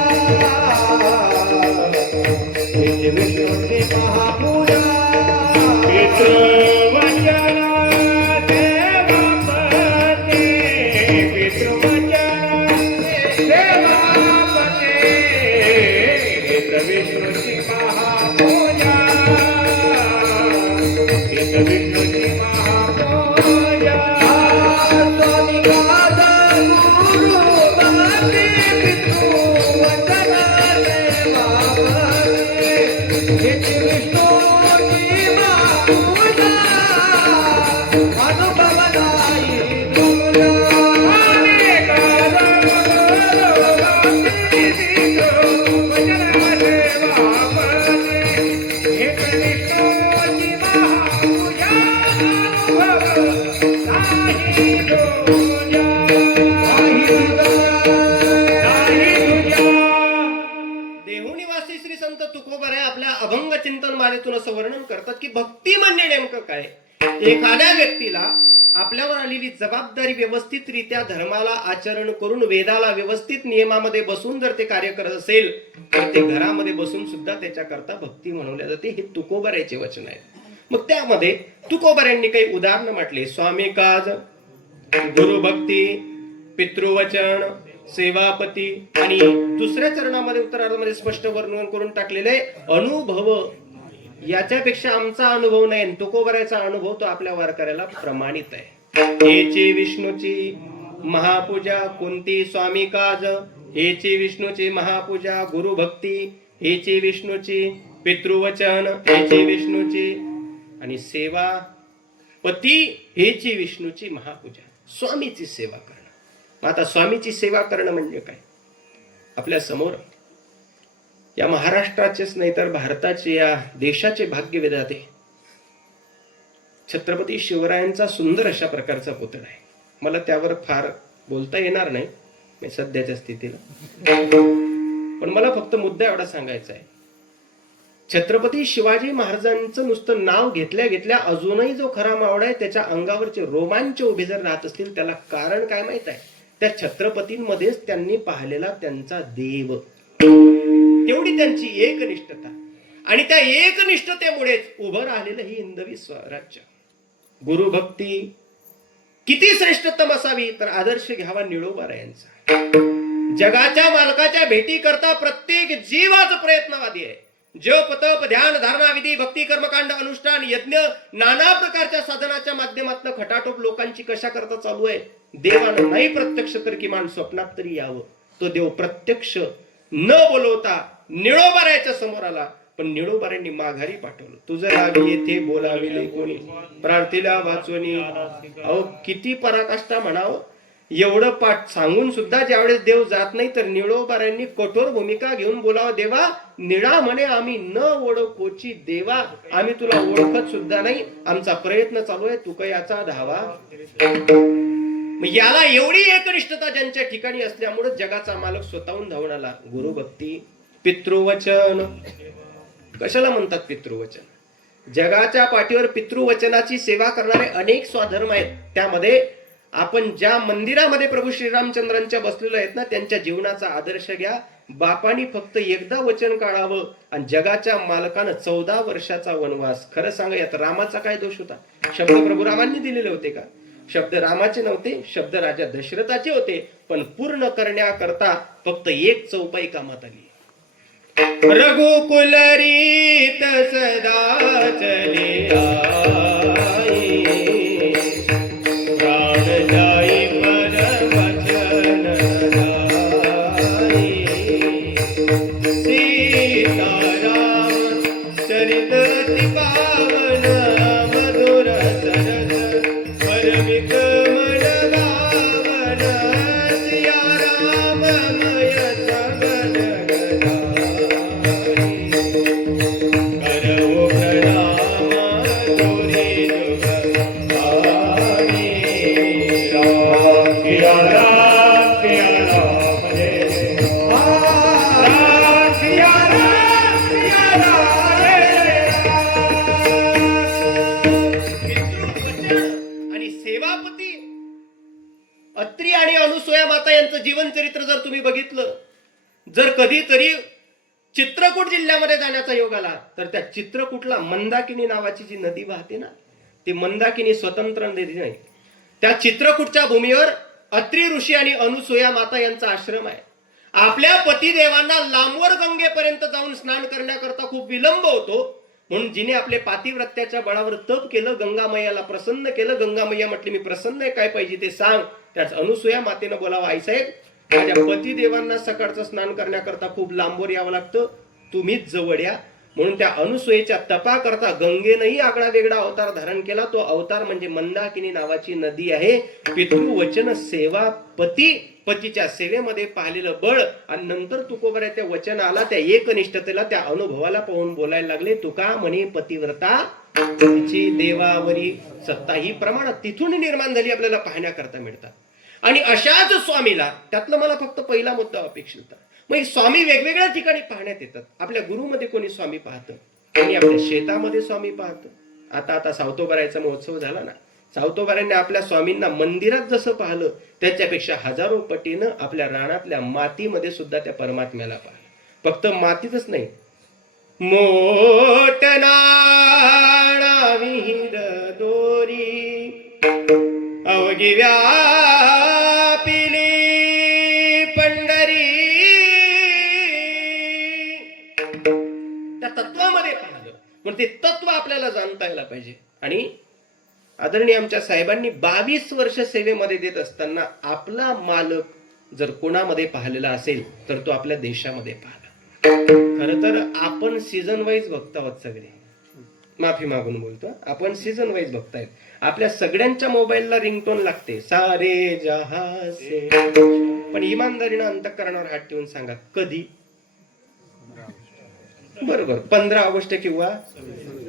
विष्णुची महापूजा. देहुनिवासी श्री संत तुकोबराय आपल्या अभंग चिंतन मालेतून असं वर्णन करतात की भक्ती म्हणजे नेमकं काय. एखाद्या व्यक्तीला आपल्यावर आलेली जबाबदारी व्यवस्थितरित्या धर्माला आचरण करून वेदाला व्यवस्थित नियमामध्ये बसून जर ते कार्य करत असेल तर ते घरामध्ये बसून सुद्धा त्याच्याकरता भक्ती म्हणवल्या जाते. हे तुकोबारायचे वचन आहे. मग त्यामध्ये तुकोबारायांनी काही उदाहरण म्हटले. स्वामी काज, गुरुभक्ती, पितृवचन, सेवापती आणि दुसऱ्या चरणामध्ये उत्तरार्धामध्ये स्पष्ट वर्णन करून टाकलेले अनुभव. याच्यापेक्षा आमचा अनुभव नाही, तुकोबारायचा अनुभव तो आपल्या वारकऱ्याला प्रमाणित आहे. हेची विष्णूची महापूजा कोणती? स्वामी काज, हेची विष्णूची महापूजा. गुरुभक्ती, हेची विष्णूची. पितृवचन, हेची विष्णूची. आणि सेवा पती, हेची विष्णूची महापूजा. स्वामीची सेवा करणं. आता स्वामीची सेवा करणं म्हणजे काय? आपल्या समोर या महाराष्ट्राचेच नाही तर भारताचे, या देशाचे भाग्यविधाते छत्रपती शिवरायांचा सुंदर अशा प्रकारचा पुतळा आहे. मला त्यावर फार बोलता येणार नाही सध्याच्या स्थितीला, पण मला फक्त मुद्दा एवढा सांगायचा आहे. छत्रपती शिवाजी महाराजांचं नुसतं नाव घेतल्या घेतल्या अजूनही जो खरा मावळा आहे त्याच्या अंगावरचे रोमांच उभे जर राहत असतील, त्याला कारण काय माहित आहे? त्या छत्रपतींमध्येच त्यांनी पाहिलेला त्यांचा देव, तेवढी त्यांची एकनिष्ठता आणि त्या एकनिष्ठतेमुळेच उभं राहिलेलं ही हिंदवी स्वराज्य. गुरुभक्ती किती श्रेष्ठतम असावी तर आदर्श घ्यावा निळोबारायांचा. जगाच्या मालकाच्या भेटी करता प्रत्येक जीव आज प्रयत्नवादी आहे. जप तप ध्यान धारणा विधी भक्ती कर्मकांड अनुष्ठान यज्ञ नाना प्रकारच्या साधनाच्या माध्यमातून खटाटोप लोकांची कशा करता चालू आहे. देवानं नाही प्रत्यक्ष तर किमान स्वप्नात तरी यावं. तो देव प्रत्यक्ष न बोलवता निळोबारायाच्या समोर आला, पण निळोबारायांनी माघारी पाठवलं. तुझं लावी येथे बोलाविले कोणी, प्रार्थीला वाचवणी. अहो किती पराकाष्ठा म्हणावं. एवढं पाठ सांगून सुद्धा ज्यावेळेस देव जात नाही तर निळोबारायांनी कठोर भूमिका घेऊन बोलावं. देवा निळा म्हणे आम्ही न ओळखोची देवा, आम्ही तुला ओळखत सुद्धा नाही, आमचा प्रयत्न चालू आहे, तू काही याचा धावा. याला एवढी एकनिष्ठता ज्यांच्या ठिकाणी असल्यामुळे जगाचा मालक स्वतःहून धावून आला. गुरुभक्ती, पितृवचन. कशाला म्हणतात पितृवचन? जगाच्या पाठीवर पितृवचनाची सेवा करणारे अनेक स्वधर्म आहेत. त्यामध्ये आपण ज्या मंदिरामध्ये प्रभू श्रीरामचंद्रांच्या बसलेले आहेत ना, त्यांच्या जीवनाचा आदर्श घ्या. बापानी फक्त एकदा वचन काढावं आणि जगाच्या मालकानं 14 वर्षाचा वनवास. खरं सांगा यात रामाचा काय दोष होता? शब्द प्रभू रामांनी दिलेले होते का? शब्द रामाचे नव्हते, शब्द राजा दशरथाचे होते, पण पूर्ण करण्याकरता फक्त एक चौपाई कामात आली. रघुकुल रीत सदा चली आई, प्राण जाई पर वचन जाई. सीताराम चरित अति पावन मधुर सरस परमित मन गावन. सिया राम मय सबन अत्री आणि अनुसूया माता यांचं जीवन चरित्र जर तुम्ही बघितलं, जर कधीतरी चित्रकूट जिल्ह्यामध्ये जाण्याचा योग आला तर त्या चित्रकूटला मंदाकिनी नावाची जी नदी वाहते ना, ती मंदाकिनी स्वतंत्र नदी नाही. त्या चित्रकूटच्या भूमीवर अत्री ऋषी आणि अनुसूया माता यांचा आश्रम आहे. आपल्या पतिदेवांना लांबवर गंगेपर्यंत जाऊन स्नान करण्याकरता खूप विलंब होतो, म्हणून जिने आपले पातिव्रत्याच्या बळावर तप केलं, गंगामय्याला प्रसन्न केलं. गंगामय्या म्हटली मी प्रसन्न आहे, काय पाहिजे ते सांग. त्याच अनुसूया मातेनं बोलावं, आईसाहेब माझ्या पतिदेवांना सकाळचं स्नान करण्याकरता खूप लांबवर यावं लागतं, तुम्हीच जवळ या. म्हणून त्या अनुसूयेच्या तपाकरता गंगेनंही आगळा वेगळा अवतार धारण केला. तो अवतार म्हणजे मंदाकिनी नावाची नदी आहे. पितृवचन सेवा पती, पतीच्या सेवेमध्ये पाहिलेलं बळ आणि नंतर तुकोबऱ्या त्या वचनाला, त्या एकनिष्ठतेला, त्या अनुभवाला पाहून बोलायला लागले. तुका म्हणे पतिव्रता तिची देवावरी सत्ता. ही प्रमाणात तिथून निर्माण झाली आपल्याला पाहण्याकरता मिळतात. आणि अशाच स्वामीला, त्यातलं मला फक्त पहिला मुद्दा अपेक्षित होता. मग स्वामी वेगवेगळ्या ठिकाणी पाहण्यात येतात. आपल्या गुरुमध्ये कोणी स्वामी पाहतं, कोणी आपल्या शेतामध्ये स्वामी पाहतं. आता सावतोबारायचा महोत्सव झाला ना, सावतोबाऱ्यांनी आपल्या स्वामींना मंदिरात जसं पाहिलं त्याच्यापेक्षा हजारो पटीनं आपल्या रानातल्या मातीमध्ये सुद्धा त्या परमात्म्याला पाहिलं. फक्त मातीतच नाही, मोठना विहीर दोरी अवघी व्यापिली पंढरी, त्या तत्वामध्ये पाहिलं. म्हणून ते तत्व आपल्याला जाणता यायला पाहिजे. आणि आदरणीय आमच्या साहेबांनी 22 वर्ष सेवेमध्ये देत असताना आपला मालक जर कोणामध्ये पाहिलेला असेल तर तो आपल्या देशामध्ये पाहिला. खरं तर आपण सीझन वाईज बघत आहोत सगळे, माफी मागून बोलतो, आपण सीझन वाईज बघतायत. आपल्या सगळ्यांच्या मोबाईलला रिंगटोन लागते सारे जहां से, पण इमानदारीनं अंतःकरणावर हात ठेवून सांगा कधी? बरोबर 15 ऑगस्ट किंवा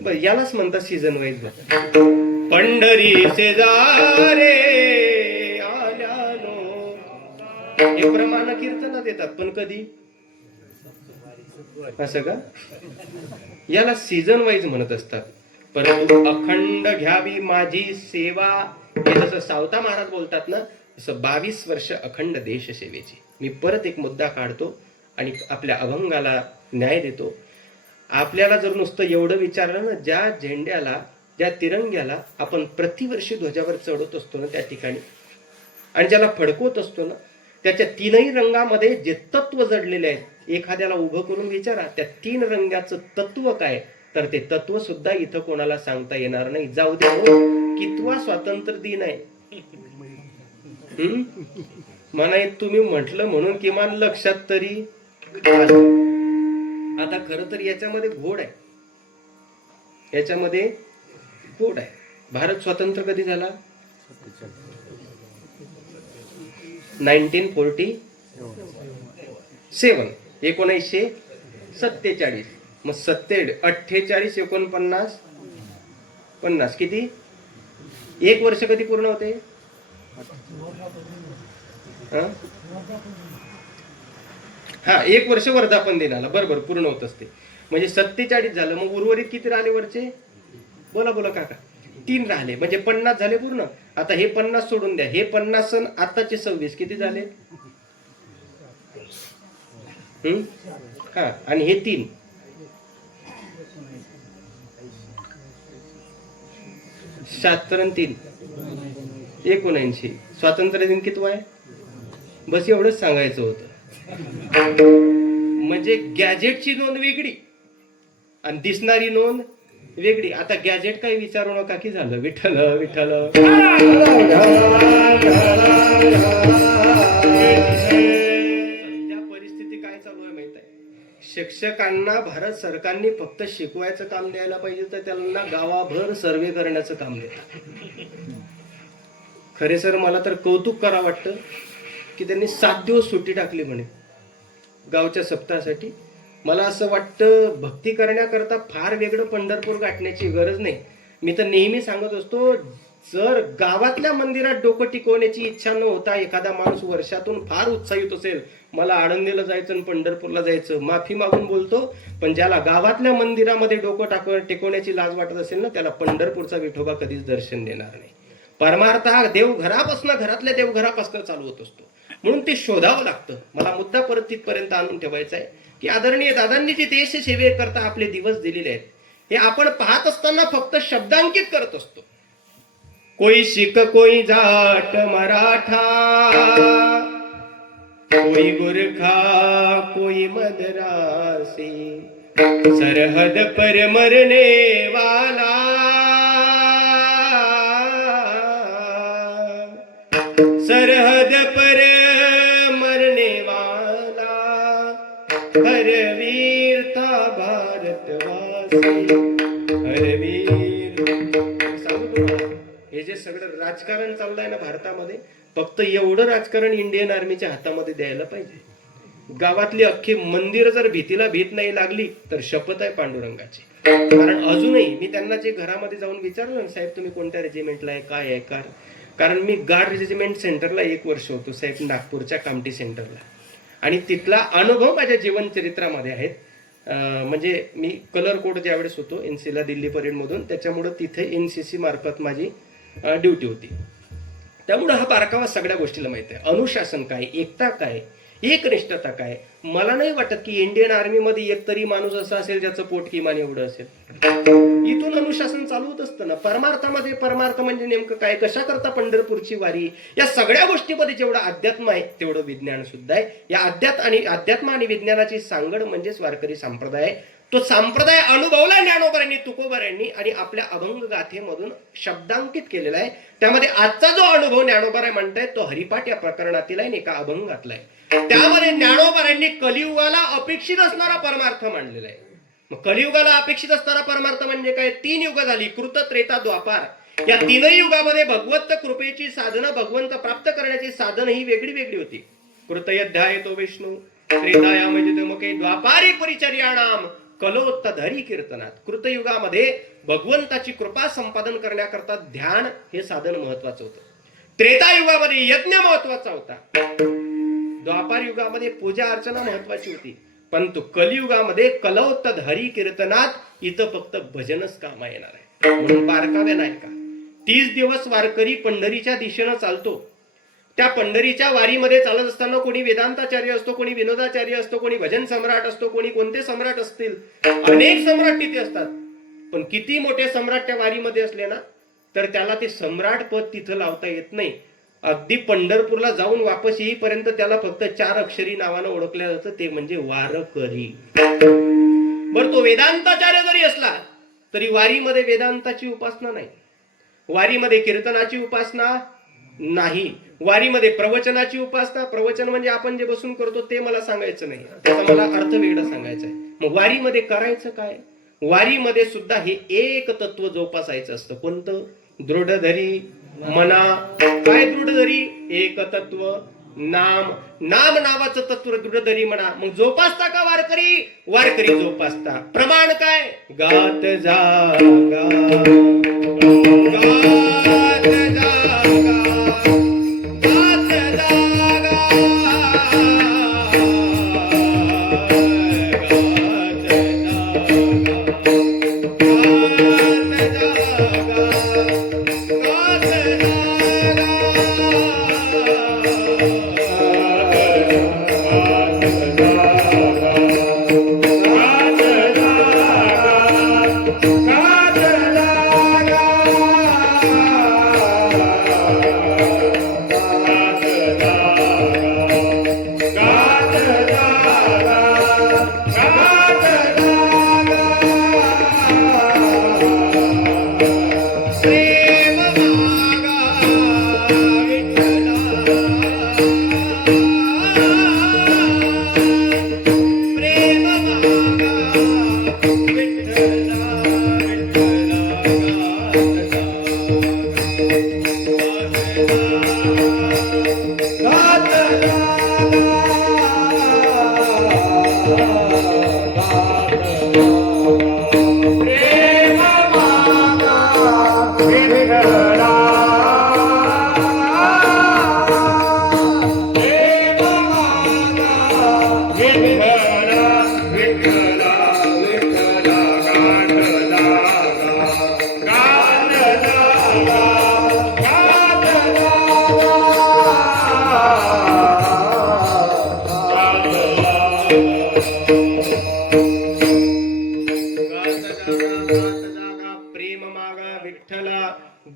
बरं, यालाच म्हणतात सीझन वाईज. पंढरी शेजारे आल्यानो हे प्रमाण कीर्तनात येतात, पण कधी? असं का? याला सीझन वाईज म्हणत असतात. परंतु अखंड घ्यावी माझी सेवा, हे जसं सावता महाराज बोलतात ना, तसं 22 वर्ष अखंड देश सेवेची. मी परत एक मुद्दा काढतो आणि आपल्या अभंगाला न्याय देतो. आपल्याला जर नुसतं एवढं विचारलं ना, ज्या झेंड्याला, ज्या तिरंग्याला आपण प्रतिवर्षी ध्वजावर चढवत असतो ना त्या ठिकाणी, आणि ज्याला फडकवत असतो ना, त्याच्या तीनही रंगामध्ये जे तत्व जडलेले आहेत, एखाद्याला उभं करून विचारा त्या 3 रंगाचं तत्व काय, तर ते तत्व सुद्धा इथं कोणाला सांगता येणार नाही. जाऊ द्या हो, कितवा स्वातंत्र्य दिन आहे म्हणा, तुम्ही म्हटलं म्हणून किमान लक्षात तरी आलं. आता खरं तर याच्यामध्ये घोड आहे, याच्यामध्ये घोड आहे. भारत स्वतंत्र कधी झाला? 1947, 1947. मग 48, 49, 50 किती? 1 वर्ष कधी पूर्ण होते? हा 1 वर्ष वर्धापन दिनाला बरोबर पूर्ण होत असते. म्हणजे 47 झालं. मग उर्वरित किती राहिले वरचे? बोला बोला काका. 3 राहिले, म्हणजे 50 झाले पूर्ण. आता हे 50 सोडून द्या, हे 50 आणि आताचे 26 किती झाले? हा, आणि हे 3 76 आणि 3 79. स्वातंत्र्य दिन किती आहे? बस एवढंच सांगायचं होतं. म्हणजे गॅजेटची नोंद वेगळी आणि दिसणारी नोंद वेगळी. आता गॅजेट काही विचारू नका की झालं विठ्ठल विठ्ठल. सध्या परिस्थिती काय चालू आहे माहित आहे? शिक्षकांना भारत सरकारने फक्त शिकवायचं काम द्यायला पाहिजे, तर त्यांना गावाभर सर्वे करण्याचं काम देतात. खरे सर मला तर कौतुक करावं वाटतं की त्यांनी 7 दिवस सुट्टी टाकली म्हणे गावच्या सप्ताहासाठी. मला असं वाटतं भक्ती करण्याकरता फार वेगळं पंढरपूर गाठण्याची गरज नाही. मी तर नेहमी सांगत असतो, जर गावातल्या मंदिरात डोकं टिकवण्याची इच्छा न होता एखादा माणूस वर्षातून फार उत्साहित असेल, मला आळंदीला जायचं आणि पंढरपूरला जायचं, माफी मागून बोलतो, पण ज्याला गावातल्या मंदिरामध्ये डोकं टिकवण्याची लाज वाटत असेल ना, त्याला पंढरपूरचा विठोबा कधीच दर्शन देणार नाही. परमार्थ हा देवघरापासून, घरातल्या देवघरापासून चालू होत असतो. म्हणून ते शोधावं लागतं. मला मुद्दा परत तिथपर्यंत आणून ठेवायचा आहे की आदरणीय दादांनी जे देश सेवेकरता आपले दिवस दिलेले आहेत, हे आपण पाहत असताना फक्त शब्दांकित करत असतो. कोई शिक कोई जाट मराठा, कोई गुरखा कोई मद्रासी, सरहद पर मरने वाला, सरहद पर मरने वाला, हर वीर था भारतवासी, हर वीर. सांगू तुम्हाला, हे जे सगळं राजकारण चाललंय ना भारतामध्ये, फक्त एवढं राजकारण इंडियन आर्मीच्या हातामध्ये द्यायला पाहिजे. गावातली अख्खी मंदिर जर भीतीला भीत नाही लागली तर शपथ आहे पांडुरंगाची. कारण अजूनही मी त्यांना जे घरामध्ये जाऊन विचारलं, साहेब तुम्ही कोणत्या रेजिमेंटला आहे, काय आहे, कारण मी गार्ड रेजिमेंट सेंटरला 1 वर्ष होतो साहेब, नागपूरच्या कामठी सेंटरला, आणि तिथला अनुभव माझ्या जीवन चरित्रामध्ये आहेत. म्हणजे मी कलर कोड ज्यावेळेस होतो एनसीला दिल्ली परेड मधून, त्याच्यामुळे तिथे एनसीसी मार्फत माझी ड्युटी होती. त्यामुळे हा बारकावा सगळ्या गोष्टीला माहिती आहे. अनुशासन काय, एकता काय, एकनिष्ठता काय. मला नाही वाटत की इंडियन आर्मीमध्ये एक तरी माणूस असा असेल ज्याचं पोट किमान एवढं असेल. इथून अनुशासन चालू होत असतं ना. परमार्थामध्ये, परमार्थ म्हणजे नेमकं काय, कशा करता पंढरपूरची वारी, या सगळ्या गोष्टीमध्ये जेवढं अध्यात्म आहे तेवढं विज्ञान सुद्धा आहे. या अध्यात्म आणि विज्ञानाची सांगड म्हणजेच वारकरी संप्रदाय. तो संप्रदाय अनुभवला ज्ञानोबरांनी, तुकोबरांनी आणि आपल्या अभंग गाथेमधून शब्दांकित केलेला आहे. त्यामध्ये आजचा जो अनुभव ज्ञानोबराय म्हणतायत तो हरिपाठ या प्रकरणातील आहे, एका अभंगातला आहे. त्यामध्ये ज्ञानोबरांनी कलियुगाला अपेक्षित असणारा परमार्थ मांडलेला आहे. मग कलियुगाला अपेक्षित असणारा परमार्थ म्हणजे काय, 3 युग झाली, कृत, त्रेता, द्वापार. या 3 युगामध्ये भगवत कृपेची साधनं, भगवंत प्राप्त करण्याची साधनं ही वेगळी वेगळी होती. कृतयध्याय तो विष्णू, त्रेताया म्हणजे मुखे, द्वापारी परिचर्याणाम, कलोत्तधरी कीर्तनात. कृतयुगामध्ये भगवंताची कृपा संपादन करण्याकरता ध्यान हे साधन महत्वाचं होतं. त्रेतायुगामध्ये यज्ञ महत्वाचा होता. द्वापार युगामध्ये पूजा अर्चना महत्वाची होती. परंतु कलियुगामध्ये कलोत्तधरी कीर्तनात इथं फक्त भजनच कामा येणार आहे. म्हणून बारकावे नाही का, 30 दिवस वारकरी पंढरीच्या दिशेनं चालतो. त्या पंढरीच्या वारीमध्ये चालत असताना कोणी वेदांताचार्य असतो, कोणी विनोदाचार्य असतो, कोणी भजन सम्राट असतो, कोणी कोणते सम्राट असतील, अनेक सम्राट तिथे असतात. पण किती मोठे सम्राट त्या वारीमध्ये असले ना, तर त्याला ते सम्राट पद तिथं लावता येत नाही. अगदी पंढरपूरला जाऊन वापस येईपर्यंत त्याला फक्त 4 अक्षरी नावानं ओळखलं जातं, ते म्हणजे वारकरी. बरं, तो वेदांताचार्य जरी असला तरी वारीमध्ये वेदांताची उपासना नाही, वारीमध्ये कीर्तनाची उपासना नाही, वारीमध्ये प्रवचनाची उपासना. प्रवचन म्हणजे आपण जे बसून करतो ते मला सांगायचं नाही, त्याचा मला अर्थ वेगळा सांगायचा आहे. मग वारीमध्ये करायचं काय, वारीमध्ये सुद्धा हे एक तत्व जोपासायचं असतं. कोणतं, दृढधरी मना. काय दृढधरी, एक तत्व नाम. नाम नावाचं तत्व दृढधरी म्हणा. मग जोपासता का वारकरी, वारकरी जोपासता. प्रमाण काय, गात जागा, गात जागा,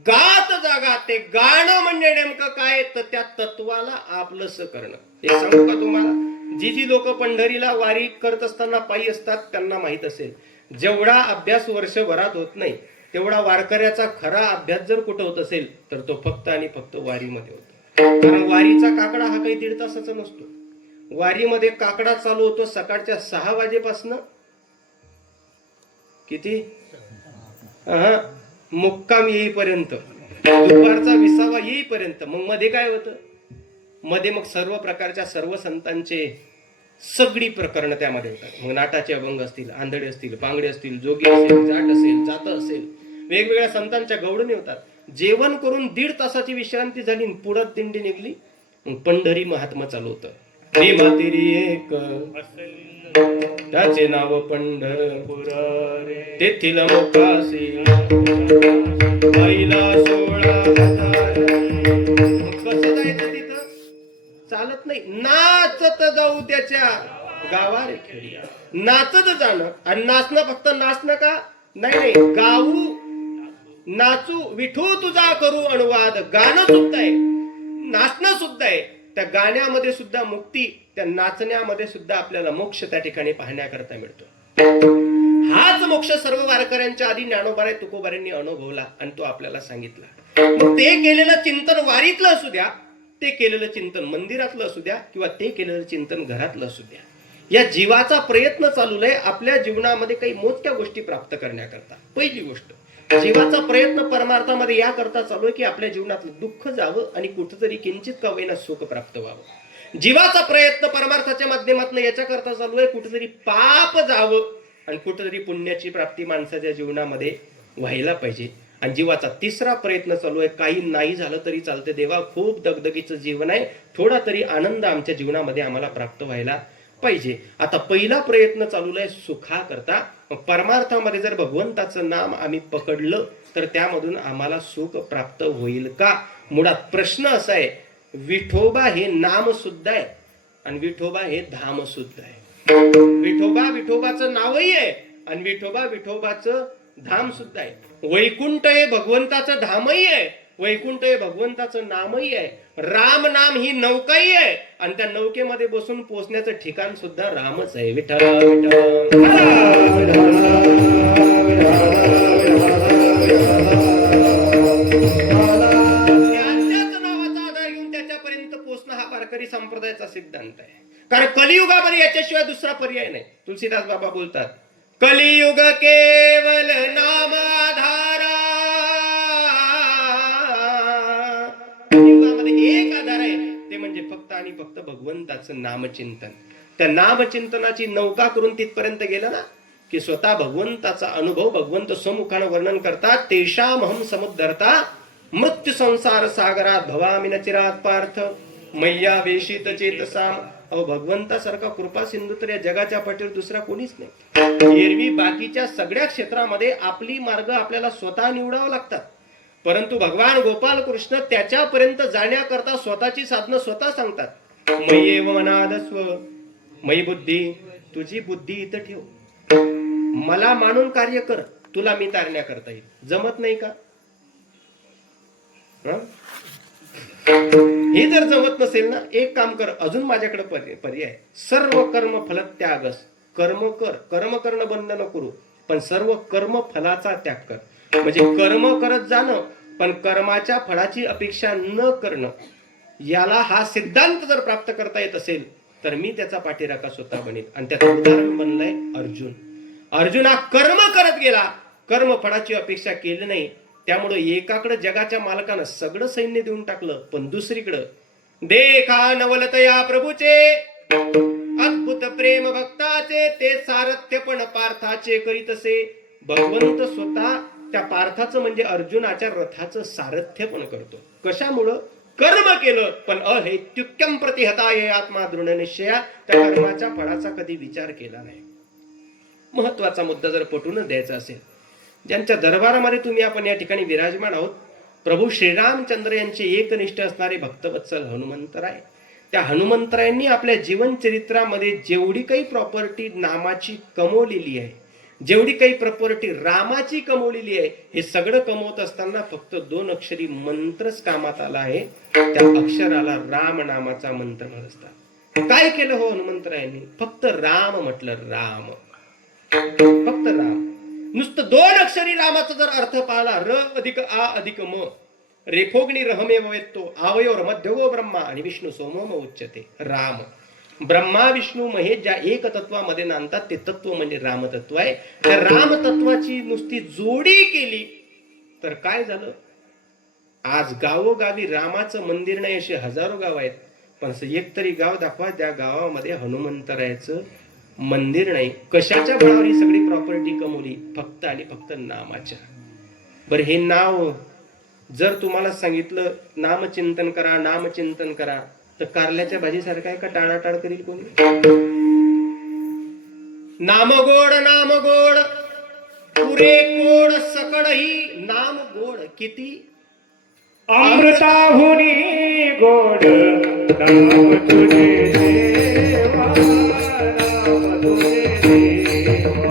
गात जागा. ते गाणं म्हणजे नेमकं काय, तर त्या तत्वाला आपलंस करणं. हे सांगू का तुम्हाला, जी लोक पंढरीला वारी करत असताना पायी असतात त्यांना माहित असेल, जेवढा अभ्यास वर्षभरात होत नाही तेवढा वारकऱ्याचा खरा अभ्यास जर कुठं होत असेल तर तो फक्त आणि फक्त वारीमध्ये होतो. कारण वारीचा काकडा हा काही 1.5 तासाचा नसतो. वारीमध्ये काकडा चालू होतो सकाळच्या 6 वाजेपासनं किती मुक्काम येईपर्यंत, दुपारचा 20वा येईपर्यंत. मग मध्ये काय होतं, मध्ये मग सर्व प्रकारच्या सर्व संतांचे सगळी प्रकरणं त्यामध्ये होतात. मग नाटाचे अभंग असतील, आंधळे असतील, पांगडे असतील, जोगी असेल, जाट असेल, जात असेल, वेगवेगळ्या संतांच्या गवडणी होतात. जेवण करून 1.5 तासाची विश्रांती झाली, पुढे दिंडी निघली. मग पंढरी महात्मा चालू होतं. मातेरी एक त्याचे नाव पंढरपूर, तेथील मोकासी आईला सोळा कसं जायचं तिथं? चालत नाही, नाचत जाऊ त्याच्या गावारे खेडी. नाचत जाणं. आणि नाचणं फक्त नाचणं का? नाही नाही, गाऊ नाचू विठू तुझा करू अनुवाद. गाणं सुद्धा आहे, नाचणं सुद्धा आहे. त्या गाण्यामध्ये सुद्धा मुक्ती, त्या नाचण्यामध्ये सुद्धा आपल्याला मोक्ष त्या ठिकाणी पाहण्याकरता मिळतो. हाच मोक्ष सर्व वारकऱ्यांच्या आधी ज्ञानोबाराय तुकोबारांनी अनुभवला आणि तो आपल्याला सांगितला. मग ते केलेलं चिंतन वारीतलं असू द्या, ते केलेलं चिंतन मंदिरातलं असू द्या, किंवा ते केलेलं चिंतन घरातलं असू द्या, या जीवाचा प्रयत्न चालू आहे आपल्या जीवनामध्ये काही मोजक्या गोष्टी प्राप्त करण्याकरता. पहिली गोष्ट, जीवाचा प्रयत्न परमार्थामध्ये या करता चालू आहे की आपल्या जीवनातलं दुःख जावं आणि कुठेतरी किंचित का होईना सुख प्राप्त व्हावं. जीवाचा प्रयत्न परमार्थाच्या माध्यमातून याच्या करता चालू आहे कुठेतरी पाप जावं आणि कुठेतरी पुण्याची प्राप्ती माणसाच्या जीवनामध्ये व्हायला पाहिजे. आणि जीवाचा तिसरा प्रयत्न चालू आहे, काही नाही झालं तरी चालते देवा, खूप दगदगीचं जीवन आहे, थोडा तरी आनंद आमच्या जीवनामध्ये आम्हाला प्राप्त व्हायला पाहिजे. आता पहिला प्रयत्न चालू आहे सुखा करता. परमार्थामध्ये जर भगवंताचं नाम आम्ही पकडलं तर त्यामधून आम्हाला सुख प्राप्त होईल का? मुळात प्रश्न असा आहे, विठोबा हे नाम सुद्धा आहे आणि विठोबा हे धाम सुद्धा आहे. विठोबा विठोबाचं नावही आहे आणि विठोबा विठोबाचं धाम सुद्धा आहे. वैकुंठ हे भगवंताचं धामही आहे, वैकुंठ हे भगवंताचं नामही आहे. राम नाम ही नौकाही आहे आणि त्या नौकेमध्ये बसून पोहोचण्याचं ठिकाण सुद्धा रामच आहे. विठ्ठल त्याच्याच नावाचा आधार घेऊन त्याच्यापर्यंत पोहोचणं हा वारकरी संप्रदायाचा सिद्धांत आहे. कारण कलियुगामध्ये याच्याशिवाय दुसरा पर्याय नाही. तुलसीदास बाबा बोलतात, कलियुग केवल नामाधारा. कलियुगामध्ये एक आधार आहे, ते म्हणजे फक्त आणि फक्त भगवंताचं नामचिंतन. त्या नामचिंतनाची नौका करून तिथपर्यंत गेलं ना की स्वतः भगवंताचा अनुभव भगवंत समुखानं वर्णन करतात. तेषामहं समुद्धरता मृत्यू संसार सागरात भवामि न चिरात पार्थ मैया वेशित चेतसाम. अहो, भगवंतासारखा कृपा सिंधू तर या जगाच्या पाठीवर दुसरा कोणीच नाही. एरवी बाकीच्या सगळ्या क्षेत्रामध्ये आपली मार्ग आपल्याला स्वतः निवडावं लागतात, परंतु भगवान गोपाल कृष्ण त्याच्यापर्यंत जाण्याकरता स्वतःची साधनं स्वतः सांगतात. मय्येव मनाधस्व मयी बुद्धी, तुझी बुद्धी इथं ठेव, मला मानून कार्य कर, तुला मी तारण्याकरता येईल. जमत नाही का? हे जर जमत नसेल ना, एक काम कर, अजून माझ्याकडे पर्याय. सर्व कर्म फल त्यागस. कर्म कर, कर्म करणं बंद न करू, पण सर्व कर्म फलाचा त्याग कर. म्हणजे कर्म करत जाणं पण कर्माच्या फळाची अपेक्षा न करणं, याला हा सिद्धांत जर प्राप्त करता येत असेल तर मी त्याचा पाठीराखा स्वतः बनेल. आणि त्याचं उदाहरण बनलंय अर्जुन. अर्जुन हा कर्म करत गेला, कर्म फळाची अपेक्षा केली नाही, त्यामुळे एकाकडे जगाच्या मालकानं सगळं सैन्य देऊन टाकलं, पण दुसरीकडं देखा नवलतया प्रभूचे अद्भुत प्रेम भक्ताचे, ते सारथ्य पण पार्थाचे करीतसे. भगवंत स्वतः त्या पार्थाचं म्हणजे अर्जुनाच्या रथाचं सारथ्य पण करतो. कशामुळं? कर्म केलं, पण अहेत्युक्यम प्रतिहताये आत्मा दृढ निश्चया. त्या कर्माच्या फळाचा कधी विचार केला नाही. महत्वाचा मुद्दा जर पटवून द्यायचा असेल, ज्यांच्या दरबारामध्ये तुम्ही आपण या ठिकाणी विराजमान आहोत, प्रभू श्रीरामचंद्र यांचे एकनिष्ठ असणारे भक्तवत्सल हनुमंतराय. त्या हनुमंतरायांनी आपल्या जीवन चरित्रामध्ये जेवढी काही प्रॉपर्टी नामाची कमवलेली आहे, जेवढी काही प्रॉपर्टी रामाची कमवलेली आहे, हे सगळं कमवत असताना फक्त 2 अक्षरी मंत्रच कामात आला आहे. त्या अक्षराला राम नामाचा मंत्र म्हणतात. काय केलं हो हनुमंतरायांनी? फक्त राम म्हटलं. राम, फक्त राम. नुसतं 2 अक्षरी रामाचा जर अर्थ पाहिला, र अधिक आ अधिक म, रेफोगणी रहमे वेत्तो आवयोर मध्यगो ब्रह्मा आणि विष्णू सोमोम उच्चते. राम, ब्रह्मा विष्णू महेश ज्या एक तत्वामध्ये नांदतात ते तत्व म्हणजे रामतत्व आहे. त्या रामतत्वाची नुसती जोडी केली तर काय झालं? आज गावोगावी रामाचं मंदिर नाही, असे हजारो गाव आहेत, पण एक तरी गाव दाखवा ज्या गावामध्ये हनुमंतरायाचं मंदिर नाही. कशाच्या बळावर ही सगळी प्रॉपर्टी कमवली? फक्त आणि फक्त नामाच्या. बरं, हे नाव जर तुम्हाला सांगितलं नामचिंतन करा, नामचिंतन करा, तर कारल्याच्या भाजीसारखं आहे का? टाळाटाळ करील कोणी? नाम गोड, नाम गोड, पुरे कोड सकड ही नाम गोड. किती अमृताहुनी गोड नाम तुझे देवा, नाम तुझे देवा.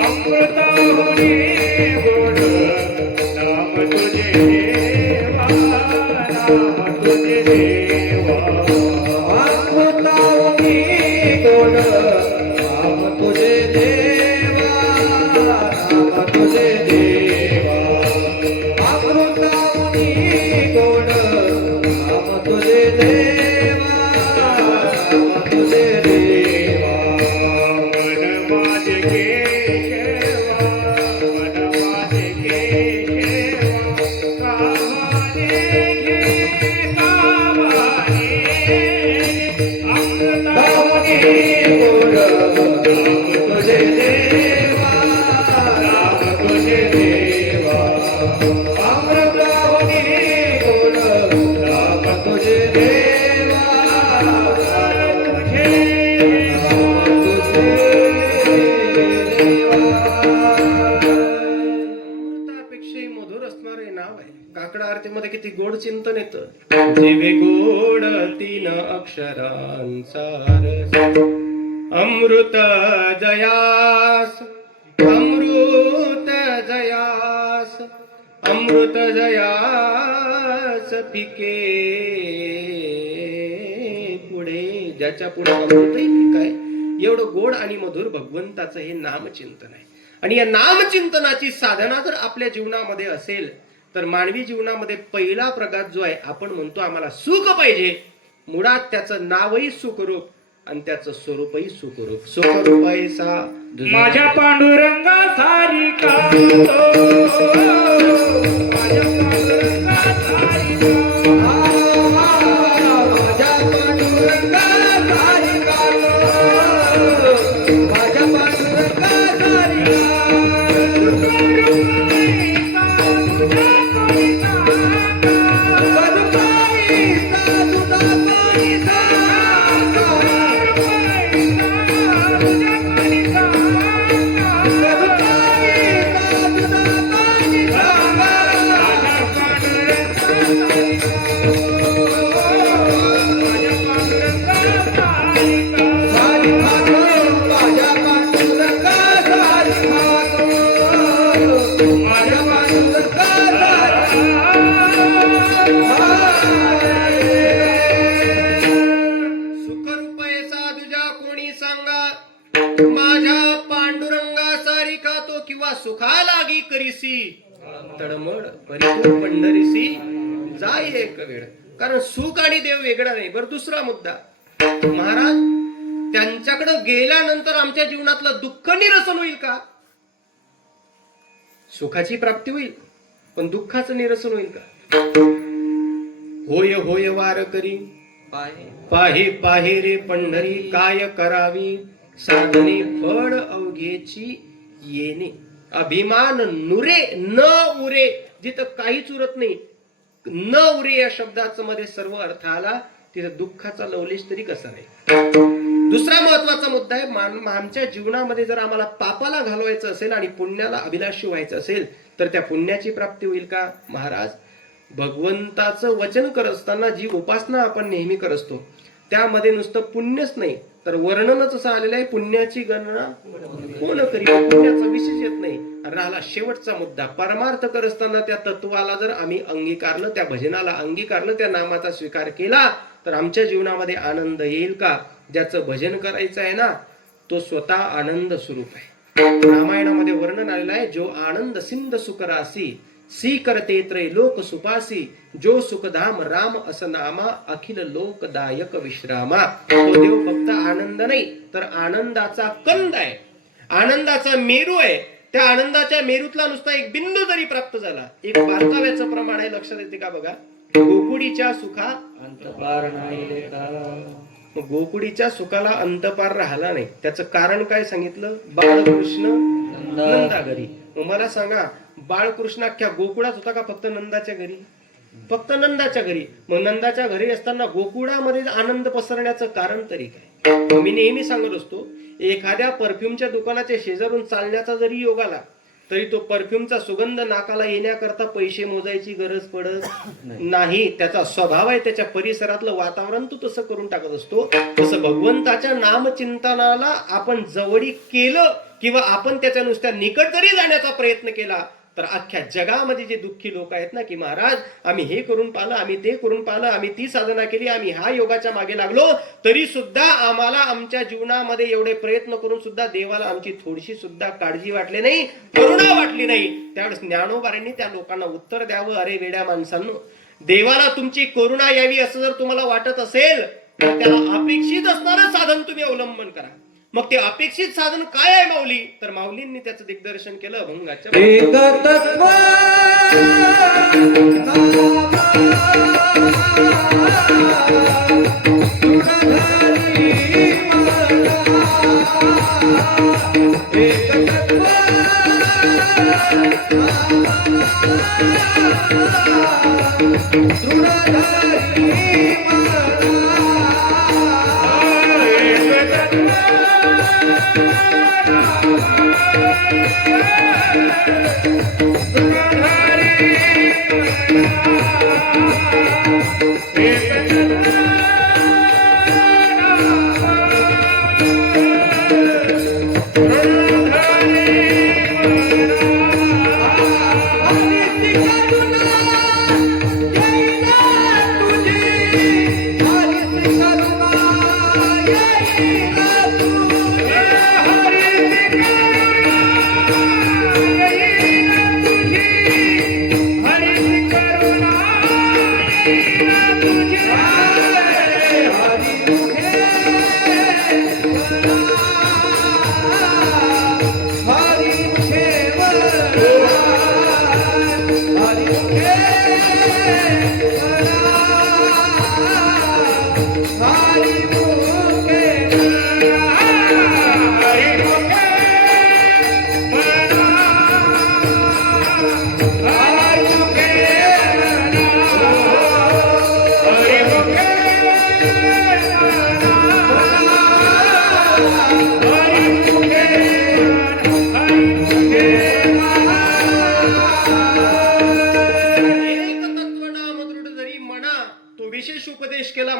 अमृताहुनी गोड नाम तुझे देवा, नाम तुझे देवा. अमृताहुनी गोड नाम तुझे देवा, नाम तुझे देवा. अमृताहुनी गोड नाम तुझे देवा, नाम तुझे देवा. मन माझे केशवा, मन माझे केशवा, कामाने घे, कामाने. अमृताहुनी गोड नाम तुझे देवा, नाम तुझे देवा. अमृताहुनी गोड नाम तुझे देवा, नाम तुझे अमृतापेक्षाही मधुर असणारे नाव आहे. काकडा आरतीमध्ये किती गोड चिंतन येतं. जीवे गोड तीन अक्षरांसार, अमृत जयास, अमृत जयास, अमृत जयास फिके पुढे. ज्याच्या पुढे अमृतही फिका आहे, एवढं गोड आणि मधुर भगवंताचं हे नामचिंतन आहे. आणि या नामचिंतनाची साधना जर आपल्या जीवनामध्ये असेल तर मानवी जीवनामध्ये पहिला प्रकार जो आहे, आपण म्हणतो आम्हाला सुख पाहिजे, मुळात त्याचं नावही सुखरूप आणि त्याचं स्वरूपही सुखरूप. सुखरूप ऐसा माझ्या पांडुरंगा सारिका, माझ्या पांडुरंगा सारिका. माझ्या पांडुरंगा सारिका, माझ्या पांडुरंगा सारिका. माझ्या पांडुरंगा सारिका तो किंवा सुखा लागी करीसी, तळमळ परिपूर्ण पंढरीसी जाय एक वेळ. कारण सुख आणि देव वेगळा नाही. बरं, दुसरा मुद्दा, महाराज त्यांच्याकडे गेल्यानंतर आमच्या जीवनातलं दुःख निरसन होईल का? सुखाची प्राप्ती होईल पण दुःखाचं निरसन होईल का? होय होय वार करी पाहे पाहे रे पंढरी, काय करावी साधने फळ अवघेची येणे. अभिमान नुरे न उरे, जिथं काहीच उरत नाही, न उरे या शब्दाचा मध्ये सर्व अर्थ आला, तिथं दुःखाचा लवलेश तरी कसा नाही. दुसरा महत्वाचा मुद्दा आहे, आमच्या जीवनामध्ये जर आम्हाला पापाला घालवायचं असेल आणि पुण्याला अभिलाषी व्हायचं असेल तर त्या पुण्याची प्राप्ती होईल का? महाराज, भगवंताचं वचन करत असताना जी उपासना आपण नेहमी करत असतो त्यामध्ये नुसतं पुण्यच नाही तर वर्णनच असं आलेलं आहे, पुण्याची गणना कोण करी, पुण्याचा विशेष येत नाही. राहिला शेवटचा मुद्दा, परमार्थ करत असताना त्या तत्वाला जर आम्ही अंगीकारलं, त्या भजनाला अंगीकारलं, त्या नामाचा स्वीकार केला तर आमच्या जीवनामध्ये आनंद येईल का? ज्याचं भजन करायचं आहे ना तो स्वतः आनंद स्वरूप आहे. रामायणामध्ये वर्णन आलेलं आहे, जो आनंद सिंध सुखरासी, सी करते त्रय लोक सुपासी, जो सुखधाम राम अस नामा, अखिल लोकदायक विश्रामा. तो देव फक्त आनंद नाही तर आनंदाचा कंद आहे, आनंदाचा मेरू आहे. त्या आनंदाच्या मेरूतला नुसता एक बिंदू जरी प्राप्त झाला, एक बारकाव्याचं प्रमाण आहे, लक्षात येते का बघा. गोकुडीच्या सुखा अंतपार नाही, गोकुडीच्या सुखाला अंतपार राहिला नाही. त्याचं कारण काय सांगितलं? बाळकृष्ण नंदाघरी. मला सांगा, बाळकृष्ण अख्ख्या गोकुळात होता का फक्त नंदाच्या घरी? फक्त नंदाच्या घरी. मग नंदाच्या घरी असताना गोकुळामध्ये आनंद पसरण्याचं कारण तरी काय? मी नेहमी सांगत असतो, एखाद्या परफ्यूमच्या दुकानाच्या शेजारून चालण्याचा जरी योग आला तरी तो परफ्यूमचा सुगंध नाकाला येण्याकरता पैसे मोजायची गरज पडत नाही. त्याचा स्वभाव आहे, त्याच्या परिसरातलं वातावरण तो तसं करून टाकत असतो. तसं भगवंताच्या नामचिंतनाला आपण जवळीक केलं किंवा आपण त्याच्या नुसत्या निकट जरी जाण्याचा प्रयत्न केला तर अख्ख्या जगामध्ये जे दुःखी लोक आहेत ना, की महाराज आम्ही हे करून पाहिलं, आम्ही ते करून पाहिलं, आम्ही ती साधना केली, आम्ही हा योगाच्या मागे लागलो, तरी सुद्धा आम्हाला आमच्या जीवनामध्ये एवढे प्रयत्न करून सुद्धा देवाला आमची थोडीशी सुद्धा काळजी वाटली नाही, करुणा वाटली नाही. त्यावेळेस ज्ञानोबांनी त्या लोकांना उत्तर द्यावं, अरे वेड्या माणसांनो, देवाला तुमची करुणा यावी असं जर तुम्हाला वाटत असेल तर त्याला अपेक्षित असणारं साधन तुम्ही अवलंबन करा. मग ते अपेक्षित साधन काय आहे माऊली? तर माऊलींनी त्याचं दिग्दर्शन केलं अभंगाच्या. एक तत्व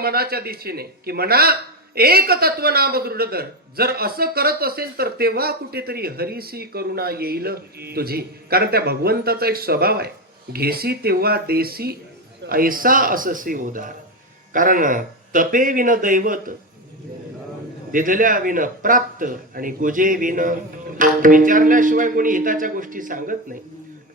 मनाच्या दिशेने की म्हणा एक तत्व नाम दृढ धर. जर असं करत असेल तर तेव्हा कुठेतरी हरीसी करुणा येईल तुझी. कारण त्या भगवंताचा एक स्वभाव आहे, घेसी तेव्हा देसी ऐसा अससी उदार. कारण तपे विन दैवत, दिधल्या विन प्राप्त, आणि गोजे विन विचारल्याशिवाय कोणी हिताच्या गोष्टी सांगत नाही.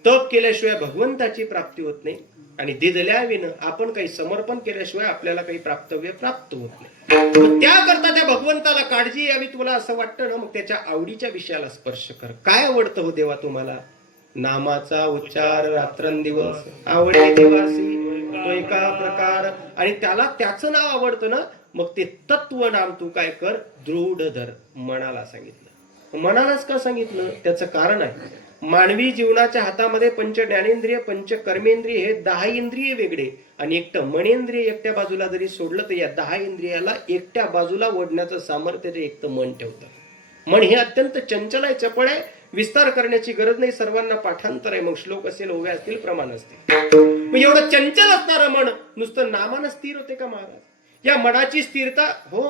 तप केल्याशिवाय भगवंताची प्राप्ती होत नाही, आणि दिधल्या विन आपण काही समर्पण केल्याशिवाय आपल्याला काही प्राप्तव्य प्राप्त होत नाही. त्याकरता त्या भगवंताला काळजी यावी तुला असं वाटतं ना, मग त्याच्या आवडीच्या विषयाला स्पर्श कर. काय आवडतं हो देवा तुम्हाला? नामाचा उच्चार रात्रंदिवस आवडे देवासी तो एका प्रकार, आणि त्याला त्याचं नाव आवडतं ना, मग ते तत्व नाम तू काय कर, दृढ धर. मनाला सांगितलं. मनालाच का सांगितलं? त्याचं कारण आहे. मानवी जीवनाच्या हातामध्ये पंच ज्ञानेंद्रिय, पंच कर्मेंद्रिय हे 10 इंद्रिय वेगळे, आणि एकटं मनेंद्रिय एकट्या बाजूला जरी सोडलं तर या 10 इंद्रियाला एकट्या बाजूला ओढण्याचं सामर्थ्य ते एकटं मन ठेवतं. मन हे अत्यंत चंचल आहे, चपळ आहे, विस्तार करण्याची गरज नाही. सर्वांना पाठांतर आहे, मग श्लोक असेल, ओव्या असतील, प्रमाण असतील. मग एवढं चंचल असणारं मन नुसतं नामानं स्थिर होते का महाराज? या मनाची स्थिरता हो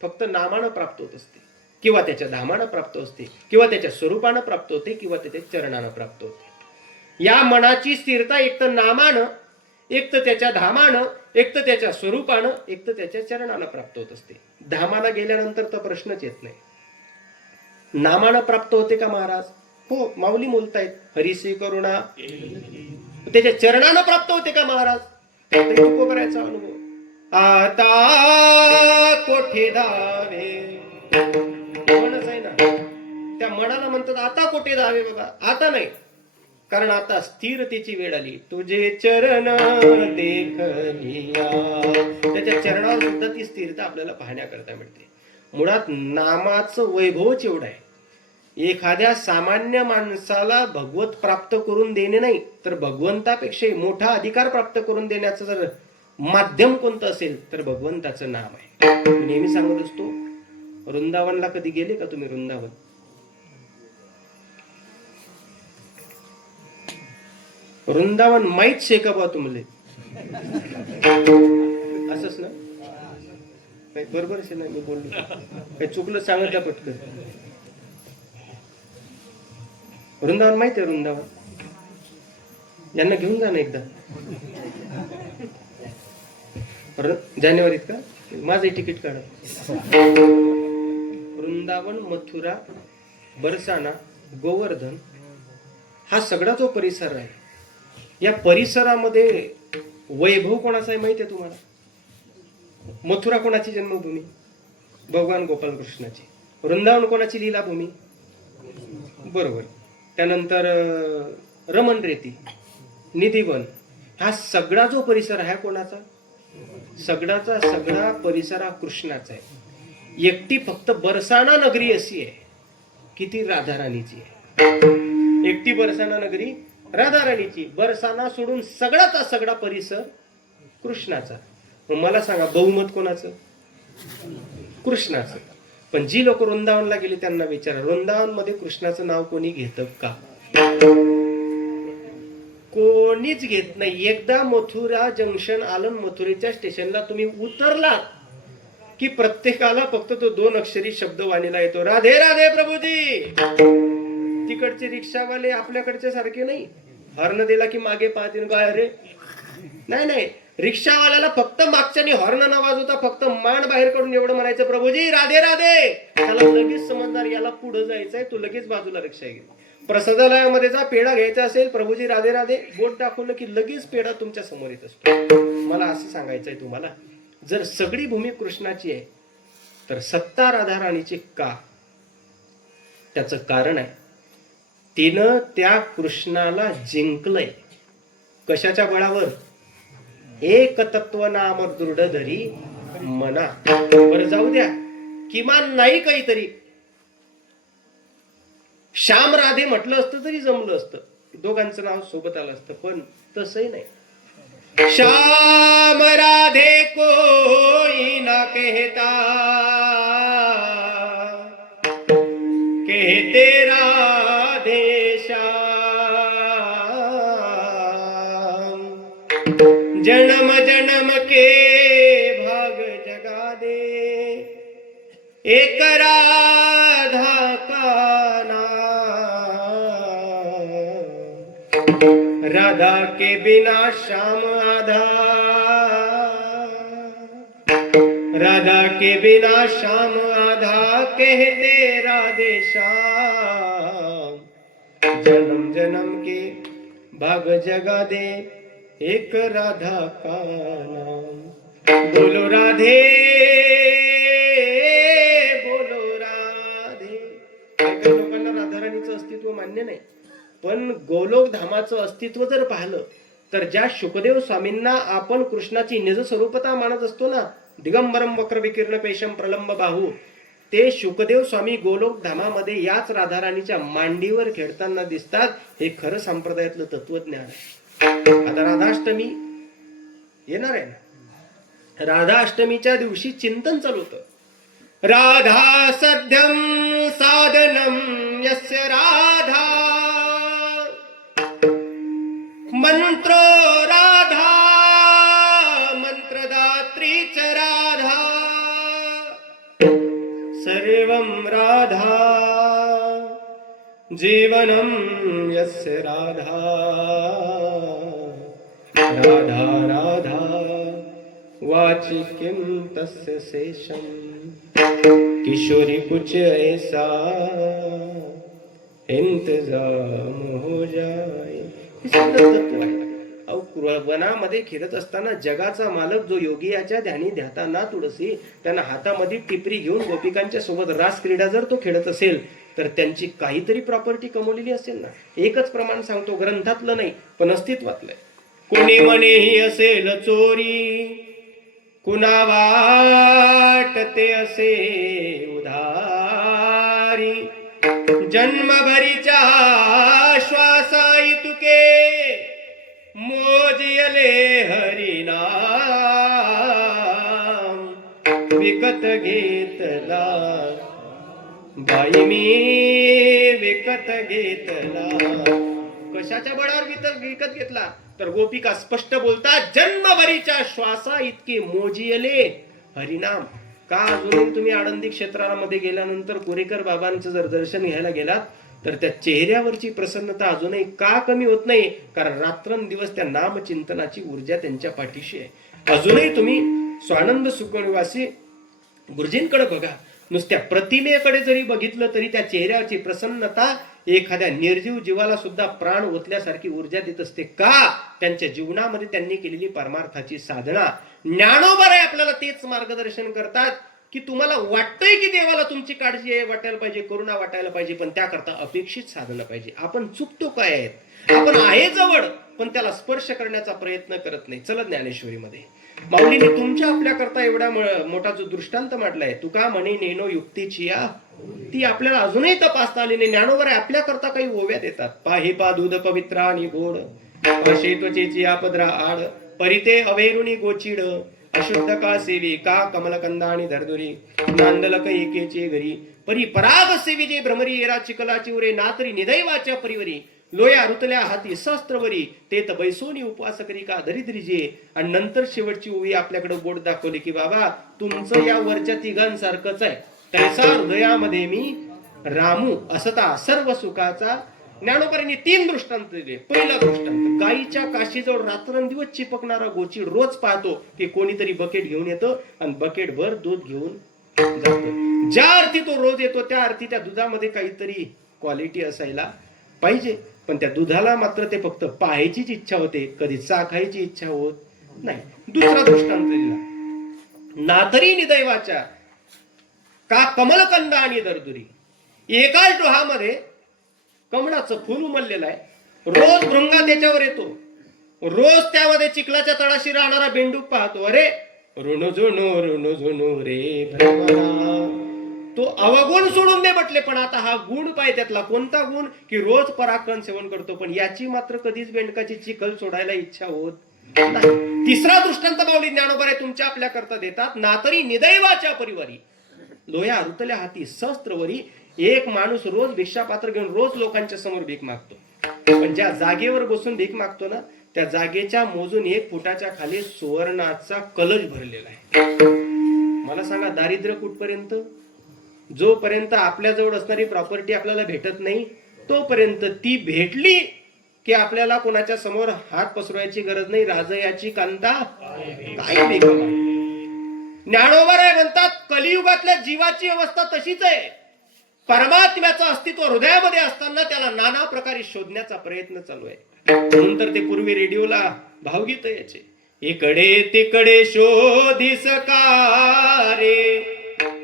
फक्त नामानं प्राप्त होत असते, किंवा त्याच्या धामानं प्राप्त असते, किंवा त्याच्या स्वरूपानं प्राप्त होते, किंवा त्याच्या चरणानं प्राप्त होते. या मनाची स्थिरता एक तर नामानं, एक तर त्याच्या धामानं, एक तर त्याच्या स्वरूपानं, एक तर त्याच्या चरणानं प्राप्त होत असते. धामानं गेल्यानंतर तर प्रश्नच येत नाही. नामानं प्राप्त होते का महाराज? हो, माऊली बोलतायत हरीसी करुणा. त्याच्या चरणानं प्राप्त होते का महाराज? तुकोबरायचा अनुभव. आता कोठे धावे, मनच आहे ना, त्या मनाला म्हणतात आता कोठे धावे बाबा, आता नाही. कारण आता स्थिरतेची वेळ आली. तुझे चरण देखलिया, त्याच्या चरणावर सुद्धा ती स्थिरता आपल्याला पाहण्याकरता मिळते. मुळात नामाचं वैभवच एवढं आहे. एखाद्या सामान्य माणसाला भगवत प्राप्त करून देणे नाही, तर भगवंतापेक्षाही मोठा अधिकार प्राप्त करून देण्याचं जर माध्यम कोणतं असेल तर भगवंताचं नाम आहे. मी नेहमी सांगत असतो, वृंदावनला कधी गेले का तुम्ही? वृंदावन वृंदावन माहीत शे का बा तुमले? असंच ना? काही बरोबर आहे ना मी बोललो? काही चुकलं सांगत जा पटकन. वृंदावन माहिती आहे? वृंदावन यांना घेऊन जा ना एकदा. जानेवारीत का? माझं तिकीट काढा. वृंदावन, मथुरा, बरसाना, गोवर्धन हा सगळा जो परिसर आहे, या परिसरामध्ये वैभव कोणाचा आहे माहिती आहे तुम्हाला? मथुरा कोणाची जन्मभूमी? भगवान गोपाल कृष्णाची. वृंदावन कोणाची लीलाभूमी? बरोबर. त्यानंतर रमण रेती, निधिवन, हा सगळा जो परिसर आहे कोणाचा? सगळाचा सगळा परिसर हा कृष्णाचा आहे. एकटी फक्त बरसाना नगरी अशी आहे की ती राधाराणीची आहे. एकटी बरसाना नगरी राधाराणीची. बरसाना सोडून सगळाचा सगळा परिसर कृष्णाचा. मग मला सांगा बहुमत कोणाचं? कृष्णाचं. पण जी लोक वृंदावनला गेली त्यांना विचारा, वृंदावन मध्ये कृष्णाचं नाव कोणी घेतं का? कोणीच घेत नाही. एकदा मथुरा जंक्शन आलं, मथुरेच्या स्टेशनला तुम्ही उतरलात की प्रत्येकाला फक्त तो 2 अक्षरी शब्द वाणीला येतो, राधे राधे प्रभूजी. तिकडचे रिक्षावाले आपल्याकडचे सारखे नाही, हॉर्न दिला की मागे पाहतील काय रे. नाही नाही, रिक्षावाल्याला फक्त मागच्याने हॉर्न न वाजवता फक्त मान बाहेर काढून एवढं म्हणायचं, प्रभूजी राधे राधे. त्याला लगेच समजणार याला पुढे जायचंय, तू लगेच बाजूला रिक्षा घे. प्रसादालयामध्ये जा, पेढा घ्यायचा असेल, प्रभूजी राधे राधे बोट दाखवलं की लगेच पेढा तुमच्या समोर येत असतो. मला असं सांगायचंय तुम्हाला, जर सगळी भूमी कृष्णाची आहे तर सत्ता राधाराणीची का? त्याचं कारण आहे, तिनं त्या कृष्णाला जिंकलंय. कशाच्या बळावर? एक तत्व नाम दृढ धरी मना. बरं जाऊ द्या, किमान नाही काहीतरी श्याम राधे म्हटलं असतं तरी जमलं असतं, दोघांचं नाव सोबत आलं असतं. पण तसंही नाही. श्याम राधे कोई ना कहता, कहते राधे श्याम. जन्म जन्म के भाग जगा दे, एक राधा का नाम. राधा के बिना श्याम आधा, राधा के बिना श्याम आधा, कहते राधे श्याम. जन्म जन्म के भाग जगा दे, एक राधा का नाम. बोलो राधे बोलो राधे. काही लोकांना राधाराणीचं अस्तित्व मान्य नाही, पण गोलोक धामाचं अस्तित्व जर पाहिलं तर ज्या शुकदेव स्वामींना आपण कृष्णाची निज स्वरूपता मानत असतो ना, दिगंबरम वक्र विकीर्ण पेशम प्रलंब बाहू, ते शुकदेव स्वामी गोलोक धामामध्ये याच राधाराणीच्या मांडीवर खेळताना दिसतात. हे खरं संप्रदायातलं तत्वज्ञान आहे. आता राधाष्टमी येणार आहे ना, राधाष्टमीच्या दिवशी चिंतन चालू होतं. राधा सध्यम साधनम यस्य राधा, मंत्रो राधा मंत्रदात्री च राधा, सर्वं राधा जीवनम यस्य राधा. राधा राधा वाचि किं तस्य शेषम, किशोरी कुछ ऐसा इंतजाम हो जाए. हे सगळं तत्व आहे. वनामध्ये फिरत असताना जगाचा मालक जो योगी याच्या ध्यानी ध्याता तुळसी, त्यांना हातामध्ये टिपरी घेऊन गोपिकांच्या सोबत रास क्रीडा जर तो खेळत असेल तर त्यांची काहीतरी प्रॉपर्टी कमवलेली असेल ना. एकच प्रमाण सांगतो, ग्रंथातलं नाही पण अस्तित्वातलं. कुणी म्हणे ही असेल चोरी, कुणा वाटते असे उधारी. जन्मभरीच्या श्वासाई तुके मोजियले हरिनाम. विकत घेतला बाई मी विकत घेतला. कशाच्या बळावर विकत घेतला? तर गोपिका स्पष्ट बोलतात, जन्मभरीच्या श्वासा इतके मोजियले हरिनाम. का अजूनही तुम्ही आळंदी क्षेत्रामध्ये गेल्यानंतर कोरेकर बाबांचं जर दर्शन घ्यायला गेलात तर त्या चेहऱ्यावरची प्रसन्नता अजूनही का कमी होत नाही? कारण रात्रंदिवस त्या नामचिंतनाची ऊर्जा त्यांच्या पाठीशी आहे. अजूनही तुम्ही स्वानंद सुखनिवासी गुरुजींकडे बघा, नुसत्या प्रतिमेकडे जरी बघितलं तरी त्या चेहऱ्यावरची प्रसन्नता एखाद्या निर्जीव जीवाला सुद्धा प्राण ओतल्यासारखी ऊर्जा देत असते. का? त्यांच्या जीवनामध्ये त्यांनी केलेली परमार्थाची साधना. ज्ञानोबा आपल्याला तेच मार्गदर्शन करतात की तुम्हाला वाटतंय की देवाला तुमची काळजी आहे, वाटायला पाहिजे, करुणा वाटायला पाहिजे, पण त्याकरता अपेक्षित साधना पाहिजे. आपण चुकतो काय आहेत? आपण आहे जवळ पण त्याला स्पर्श करण्याचा प्रयत्न करत नाही. चला ज्ञानेश्वरीमध्ये माऊलीने तुमच्या आपल्या करता एवढा मोठा जो दृष्टांत मांडलाय, तुका म्हणे नेनो युक्तीची या, ती आपल्याला अजूनही तपासता आली नाही. ज्ञानोबा आपल्या करता काही ओव्या देतात. पाही पा दूध पवित्रा आणि गोड, पाशे त्वचेची आपद्रा आड, परिते अवेरुणी गोचिड, अशुद्ध का सेवी का कमलकंदा आणि धरधुरी, नांदलक एकेचे घरी, परी पराग सेवी जे भ्रमरी येरा चिकलाची उरे, नातरी निदैवाच्या परिवरी, लोया रुतल्या हाती सहस्त्रवरी, ते तर बैसोनी उपवास करी का दरिद्रीजे. आणि नंतर शेवटची ओवी आपल्याकडे बोट दाखवली की बाबा तुमचं या वरच्या तिघांसारखंच आहे. तैसा हृदयामध्ये मी रामू असता सर्व सुखाचा. ज्ञानोबांनी 3 दृष्टांत दिले. पहिला दृष्टांत, गायीच्या काशीजवळ रात्रंदिवस चिपकणारा गोची रोज पाहतो की कोणीतरी बकेट घेऊन येतं आणि बकेट भर दूध घेऊन जातो. ज्या अर्थी तो रोज येतो त्या अर्थी त्या दुधामध्ये काहीतरी क्वालिटी असायला पाहिजे, पण त्या दुधाला मात्र ते फक्त पाहायचीच इच्छा होते, कधी चाखायची इच्छा होत नाही. दुसरा दृष्टांत दिला, नाथरी निदैवाच्या का कमलकंदा आणि दरदुरी. एकाच डोहामध्ये कमळाचं फुल उमललेलं आहे, रोज भृंगा त्याच्यावर येतो, रोज त्यामध्ये चिखलाच्या तळाशी राहणारा बेंडूक पाहतो. अरे ऋणझुणू रे भ्रमरा. तो अवगुण सोडून दे म्हटले, पण आता हा गुण पाय त्यातला. कोणता गुण? की रोज पराक्रम सेवन करतो, पण याची मात्र कधीच बेंडकाची चिखल सोडायला इच्छा होत नाही. तिसरा दृष्टांत माऊली ज्ञानोबा तुमच्या आपल्या करता देतात, नातरी निदैवाच्या परिवारी, लोया रुतल्या हाती सहस्त्रवरी. एक माणूस रोज भिक्षापात्र घेऊन रोज लोकांच्या समोर भीक मागतो, पण ज्या जागेवर बसून भीक मागतो ना त्या जागेच्या मोजून 1 फुटाच्या खाली सुवर्णाचा कलश भरलेला आहे. मला सांगा दारिद्र्य कुठपर्यंत? जोपर्यंत आपल्या जवळ असणारी प्रॉपर्टी आपल्याला भेटत नाही तोपर्यंत ती भेटली की आपल्याला कोणाच्या समोर हात पसरवायची गरज नाही. राजयाची कांता काय बेगम. ज्ञानोबा म्हणतात कलियुगातल्या जीवाची अवस्था तशीच आहे. परमात्म्याचं अस्तित्व हृदयामध्ये असताना त्याला नाना प्रकारे शोधण्याचा प्रयत्न चालू आहे. म्हणून तर ते पूर्वी रेडिओला भावगीत यायचे, इकडे तिकडे शोधिस का रे,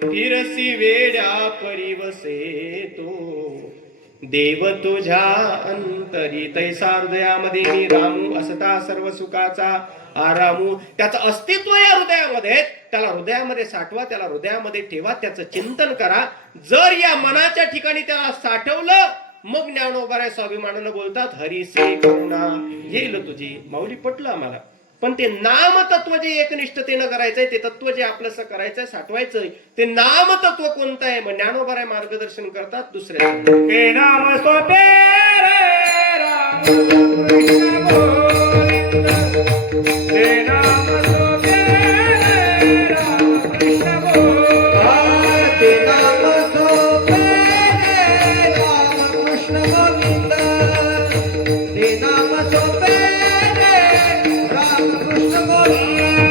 फिरसी वेड्या परिवसे तो, देव तुझ्या अंतरी. तैसा हृदयामध्ये मी रामू असता सर्व सुखाचा आरामू. त्याचं अस्तित्व या हृदयामध्ये, त्याला हृदयामध्ये साठवा, त्याला हृदयामध्ये ठेवा, त्याचं चिंतन करा. जर या मनाच्या ठिकाणी त्याला साठवलं मग ज्ञानोबा स्वाभिमानानं बोलतात हरिसे करुणा येईल तुझी. माऊली पटलं आम्हाला, पण ते नाम तत्व जे एकनिष्ठतेनं करायचंय, ते तत्व जे आपलंसं करायचंय, साठवायचंय, ते नाम तत्व कोणतं आहे? मग ज्ञानोबा मार्गदर्शन करतात दुसऱ्या, ते नाम सोपे रे राम कृष्ण गोविंद, ते नाम सोपे रे राम कृष्ण गोविंद, ते नाम सोपे रे राम कृष्ण गोविंद, ते नाम सोपे रे राम कृष्ण गोविंद, ते नाम सोपे रे राम कृष्ण गोविंद,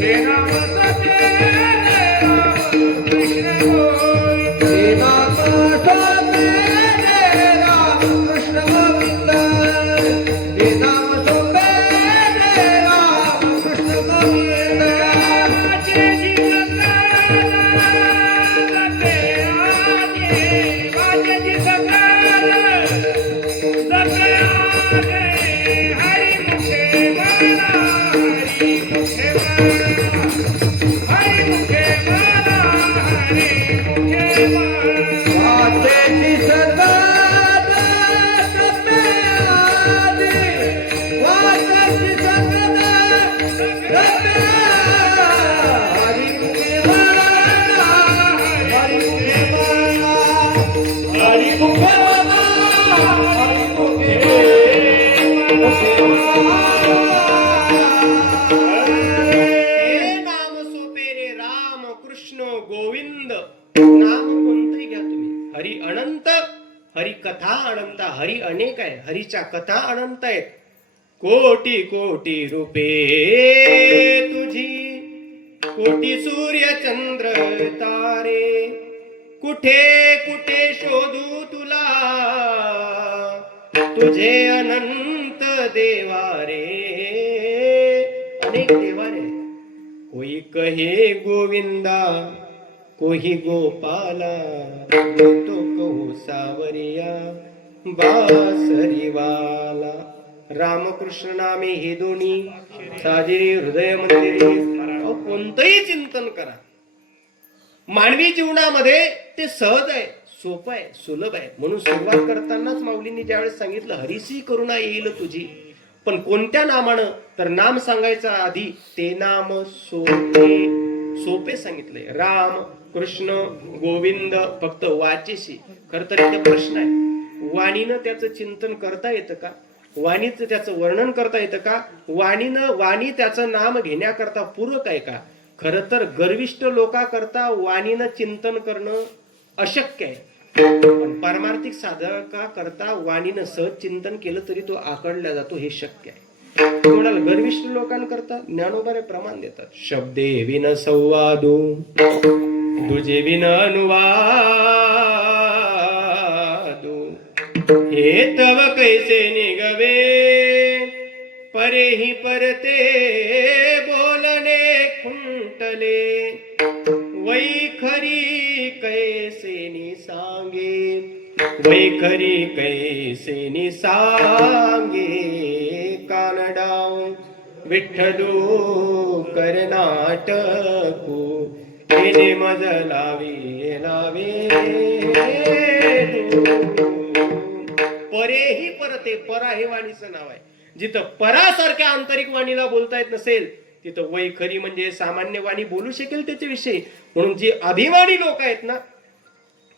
ते नाम सोपे रे राम कृष्ण गोविंद, ते नाम सोपे रे राम कृष्ण गोविंद, ते नाम सोपे रे राम कृष्ण गोविंद. वाचे जिसकारा जपे आगे, वाचे जिसकारा जपे आगे, हरि मुखे माना, हरि मुखे माना, हरि मुखे माना, हरि मुखे माना. वाचेची सदाद जपे आदि, वाचेची सदाद जपे हरि मुखे माना, नाम सोपे रे राम कृष्ण गोविंद. नाम कोणतंही घ्या तुम्ही. हरी अनंत, हरी कथा अनंत, हरी अनेक आहे, हरीच्या कथा अनंत आहेत. कोटी कोटी रूपे तुझी, कोटी सूर्य चंद्र तारे, कुठे कुठे शोधू तुला, तुझे अनंत देवारे. अनेक देवारे. कोई कहे गोविंदा, कोही गोपाला, तो कहू सावरिया बासरीवाला. रामकृष्ण नामे हे दोन्ही साजिरी हृदय मंदिरी. कोणतंही चिंतन करा, मानवी जीवनामध्ये ते सहज आहे, सोपं आहे, सुलभ आहे. म्हणून सुरुवात करतानाच माऊलींनी ज्यावेळेस सांगितलं हरीसी करुणा येईल तुझी, पण कोणत्या नामानं, तर नाम सांगायचा आधी ते नाम सोपे सांगितलंय. राम कृष्ण गोविंद फक्त वाचेशी. खर तर इथे प्रश्न आहे, वाणीनं त्याचं चिंतन करता येतं का? वाणीचं त्याचं वर्णन करता येतं का? वाणी त्याचं नाम घेण्याकरता पूरक आहे का? खर तर गर्विष्ठ लोकांकरता वाणीनं चिंतन करणं अशक्य आहे. पण पारमार्थिक साधका करता वाणीनं सहज चिंतन केलं तरी तो आकडला जातो, हे शक्य आहे. कोणाला गर्विष्ठ लोकांकरता ज्ञानोबारे प्रमाण देतात. शब्दे विन संवादो, तुझे विन अनुवादो, हे तव कैसे निगवे, परेही परते बोलणे खुंटले, वैखरी कैसे नि सांगे, वैखरी कैसे नि सांगे. कानडाव विठ्ठलू कर्नाटकू, हे मज लावे परेही परते. परा हे वाणीचं नाव आहे. जिथं परासारख्या आंतरिक वाणीला बोलता येत नसेल तिथं वैखरी म्हणजे सामान्य वाणी बोलू शकेल त्याच्या विषयी. म्हणून जी अभिमानी लोक आहेत ना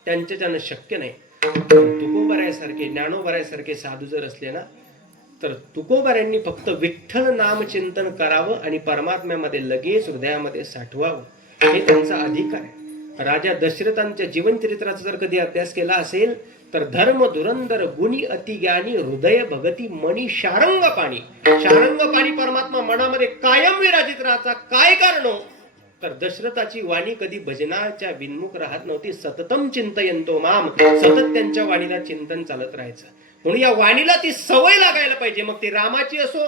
त्यांच्याच्यानं शक्य नाही. तुकोबारायासारखे ज्ञानोबारायासारखे साधू जर असले ना तर तुकोबारायांनी फक्त विठ्ठल नाम चिंतन करावं आणि परमात्म्यामध्ये लगेच हृदयामध्ये साठवावं, हे त्यांचा अधिकार आहे. राजा दशरथांच्या जीवनचरित्राचा जर कधी अभ्यास केला असेल तर धर्म धुरंधर गुणी अतिज्ञानी हृदय भगती मणी शारंग पाणी. शारंग पाणी परमात्मा मनामध्ये कायम विराजित राहायचा. काय कारण? तर दशरथाची वाणी कधी भजनाच्या विन्मुख राहत नव्हती. सततम चिंतयंतो माम, सतत त्यांच्या वाणीला चिंतन चालत राहायचं. म्हणून या वाणीला ती सवय लागायला पाहिजे. मग ती रामाची असो,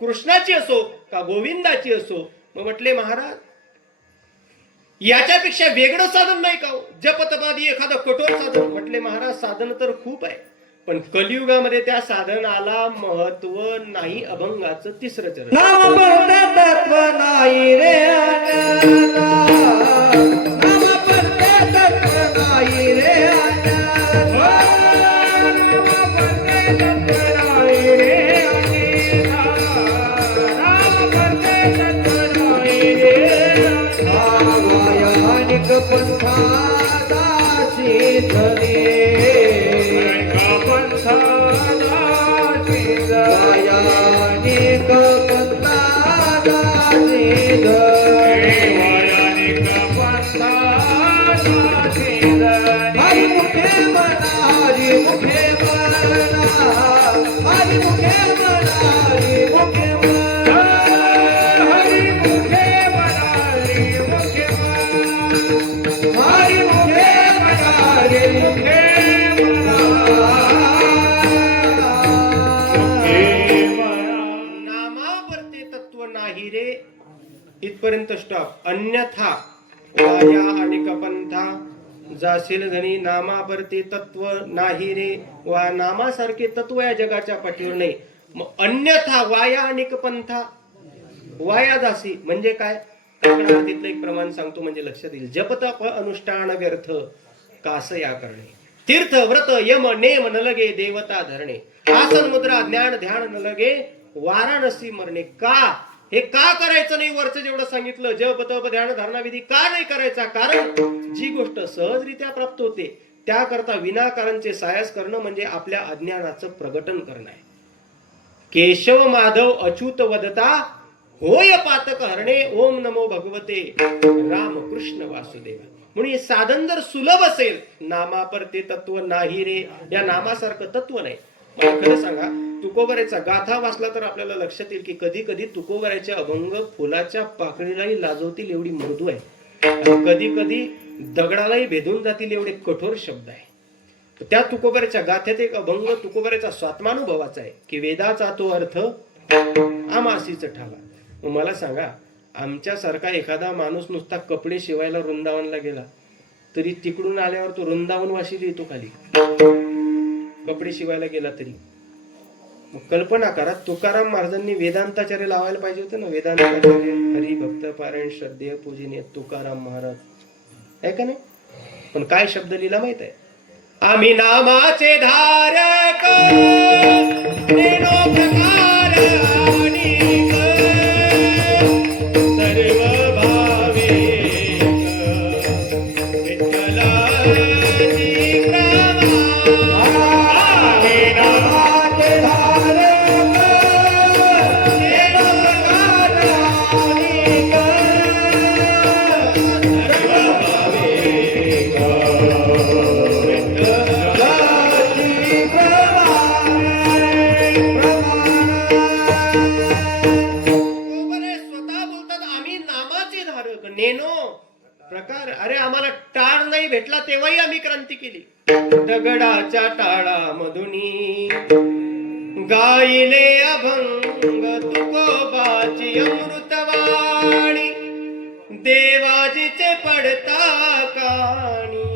कृष्णाची असो का गोविंदाची असो. मग म्हटले महाराज याच्यापेक्षा वेगळं साधन नाही का? जपतपादी एखादं कठोर साधन. म्हटले महाराज साधन तर खूप आहे, पण कलियुगामध्ये त्या साधनाला महत्व नाही. अभंगाचं तिसरं चरण. नाम तत्व नाही रे अज्ञाना, नाम तत्व नाही रे अज्ञाना, वायानिक पंथा दासी धरे, वायानिक पंथा दासी धरे, हरि मुखे मना, हरि मुखे मना, हरि मुखे मना, हरि मुखे मना, हरि मुखे मना, हरि मुखे मना, हरि मुखे मना, हरि मुखे नामावरती तत्व नाही रे, इथपर्यंत स्टॉप. अन्यथा वाया आणि कपंथा जाशील धनी, नामावरती तत्व नाही रे, वा नामासारखे तत्व या जगाच्या पाठीवर नाही. मग अन्यथा वाया आणि कपंथा, वाया जासी म्हणजे काय? काकणार्थीतलं एक प्रमाण सांगतो म्हणजे लक्षात येईल. जपतप अनुष्ठान व्यर्थ कास या करणे, तीर्थ व्रत यम नेम न लगे देवता धरणे, आसन मुद्रा ज्ञान ध्यान न लगे वाराणसी मरणे. का हे का करायचं नाही? वरचं जेवढं सांगितलं जप तप ध्यान धारणा विधी का नाही करायचा? कारण जी गोष्ट सहजरित्या प्राप्त होते त्याकरता विनाकारणचे सायास करणं म्हणजे आपल्या अज्ञानाचं प्रगटन करणं आहे. केशव माधव अच्युत वदता होय पातक हरणे ओम नमो भगवते रामकृष्ण वासुदेव. म्हणून हे साधन जर सुलभ असेल, नामापरते तत्व नाही रे, या नामासारखं तत्व नाही. मला खरं सांगा, तुकोबऱ्याचा गाथा वाचला तर आपल्याला लक्षात येईल की कधी कधी तुकोबऱ्याचे अभंग फुलाच्या पाकळीलाही लाजवतील एवढी मृदू आहे, कधी कधी दगडालाही भेदून जातील एवढे कठोर शब्द आहे. त्या तुकोबऱ्याच्या गाथ्यात एक अभंग तुकोबऱ्याचा स्वात्मानुभवाचा आहे की वेदाचा तो अर्थ आमासीच ठावा. मग मला सांगा, आमच्यासारखा एखादा माणूस नुसता कपडे शिवायला वृंदावनला गेला तरी तिकडून आल्यावर तो वृंदावनवाशी येतो खाली, कपडे शिवायला गेला तरी. मग कल्पना करा, तुकाराम महाराजांनी वेदांताचार्य लावायला पाहिजे होतं ना. वेदांताचार्य हरी भक्त पारायण श्रद्धेय पूजनीय तुकाराम महाराज आहे का नाही. पण काय शब्द लिहिला माहित आहे, आम्ही नामाचे धारक निरोपकार अनेक, सर्व भाविक विठ्ठलाची प्रमा. आम्ही नामाचे धारक निरोपकार अनेक, सर्व भाविक नेनो प्रकार. अरे आम्हाला टाळ नाही भेटला तेव्हाही आम्ही क्रांती केली. दगडाच्या टाळामधुनी गायले अभंग तुकोबाची अमृतवाणी, देवाजीचे पडता काणी.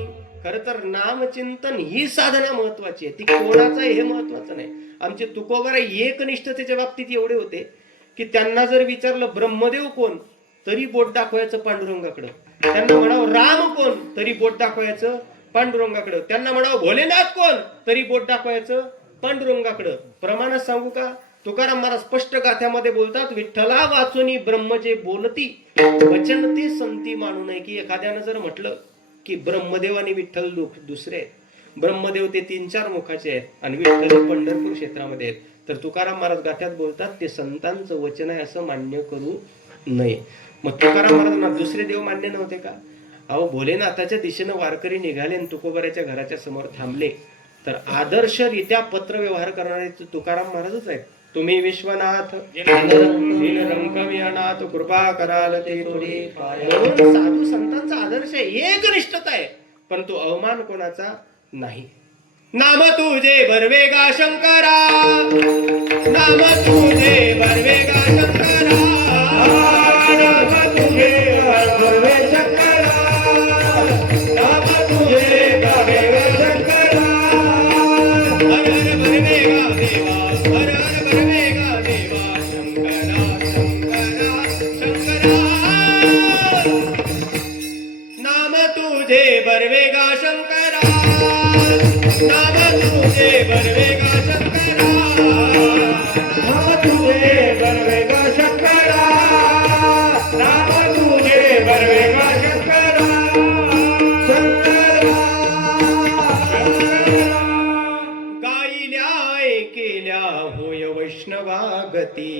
खर तर नामचिंतन ही साधना महत्वाची आहे, ती कोणाचं हे महत्वाचं नाही. आमचे तुकोबाराय एकनिष्ठतेच्या बाबतीत एवढे होते की त्यांना जर विचारलं ब्रह्मदेव कोण तरी बोट दाखवायचं पांडुरंगाकडं, त्यांना म्हणावं राम कोण तरी बोट दाखवायचं पांडुरंगाकडं, त्यांना म्हणावं भोलेनाथ कोण तरी बोट दाखवायचं पांडुरंगाकडं. प्रमाणात सांगू का, तुकाराम महाराज स्पष्ट गाथ्यामध्ये बोलतात, विठ्ठला वाचुनी ब्रह्म जे बोलती वचन ते संती मानू नये. की एखाद्यानं जर म्हटलं की ब्रह्मदेव आणि विठ्ठल दुसरे आहेत, ब्रह्मदेव ते 3-4 मुखाचे आहेत आणि विठ्ठल पंढरपूर क्षेत्रामध्ये आहेत, तर तुकाराम महाराज गाथ्यात बोलतात ते संतांचं वचन आहे असं मान्य करू नये. मग तुकाराम महाराजांना दुसरे देव मान्य नव्हते का. अहो भोलेनाथाच्या दिशेनं वारकरी निघाले आणि तुकोबाऱ्याच्या घराच्या समोर थांबले तर आदर्शरित्या पत्र व्यवहार करणारे तुकाराम महाराजच आहेत. तुम्ही विश्वनाथ अनाथ कृपा कराल ते थोडी. म्हणून साधू संतांचा आदर्श एकनिष्ठता आहे, पण तो अवमान कोणाचा नाही. नाम तुझे बर्वेगा शंकरा, नाम तुझे बर्वेगा शंकरा, नाम तुझे बर्वे शंकरा, नाम तुझे बर्वे शंकरा. हर हर बर्वेगा देवा, हर हर बर्वेगा देवा, शंकरा शंकरा शंकरा. नाम तुझे बर्वेगा शंकरा, नाम तुझे बर्वेगा शंकरा, नाम तुझे बर्वेगा शंकरा, नाम तुझे बर्वेगा शंकरा. गायल्या केल्या होय वैष्णवागती,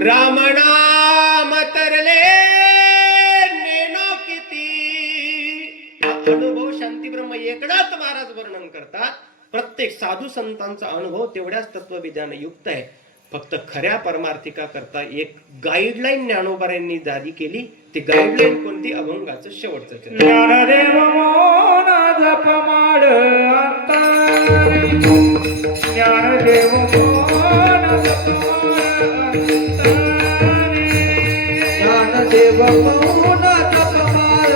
राम नाम तरले नेनो किती. अनुभव शांती ब्रह्म एकदाच महाराज वर्णन करतात. प्रत्येक साधू संतांचा अनुभव तेवढ्याच तत्वविधान युक्त आहे. फक्त खऱ्या परमार्थिका करता एक गाईडलाईन ज्ञानोबारायांनी जारी केली. ती गाईडलाईन कोणती, अभंगाचं शेवटचं चरण. ज्ञानदेव मौन जपमाड अंतरी, ज्ञानदेव मौन जपमाड अंतरी, ज्ञानदेव मौन जपमाड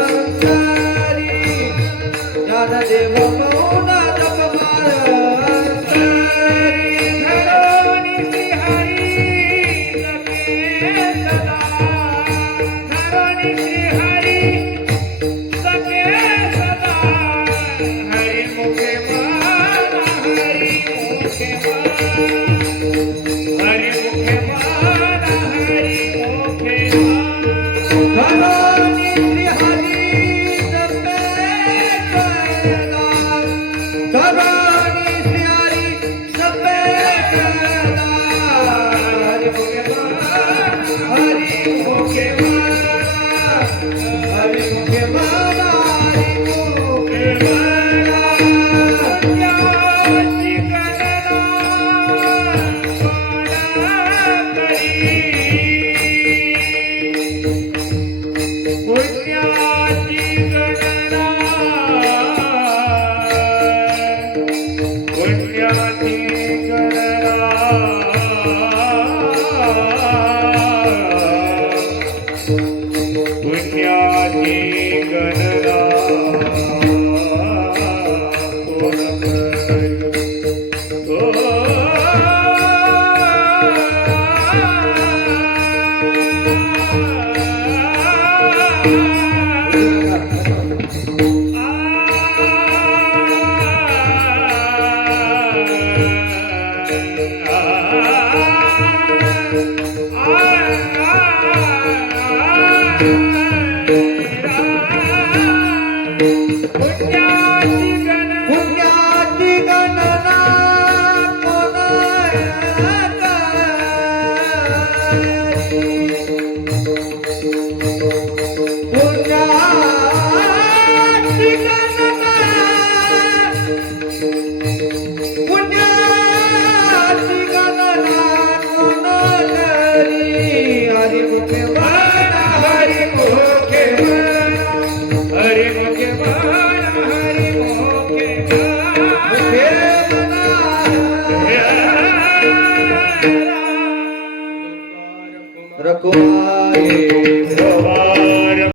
अंतरी, ज्ञानदेव मौन जपमाड अंतरी. धरोनी श्रीहरी जपे सदा, धरोनी श्रीहरी जपे सदा. हरी मुखे माना, हरी मुखे माना, हरी मुखे माना, हरी मुखे माना. नारायण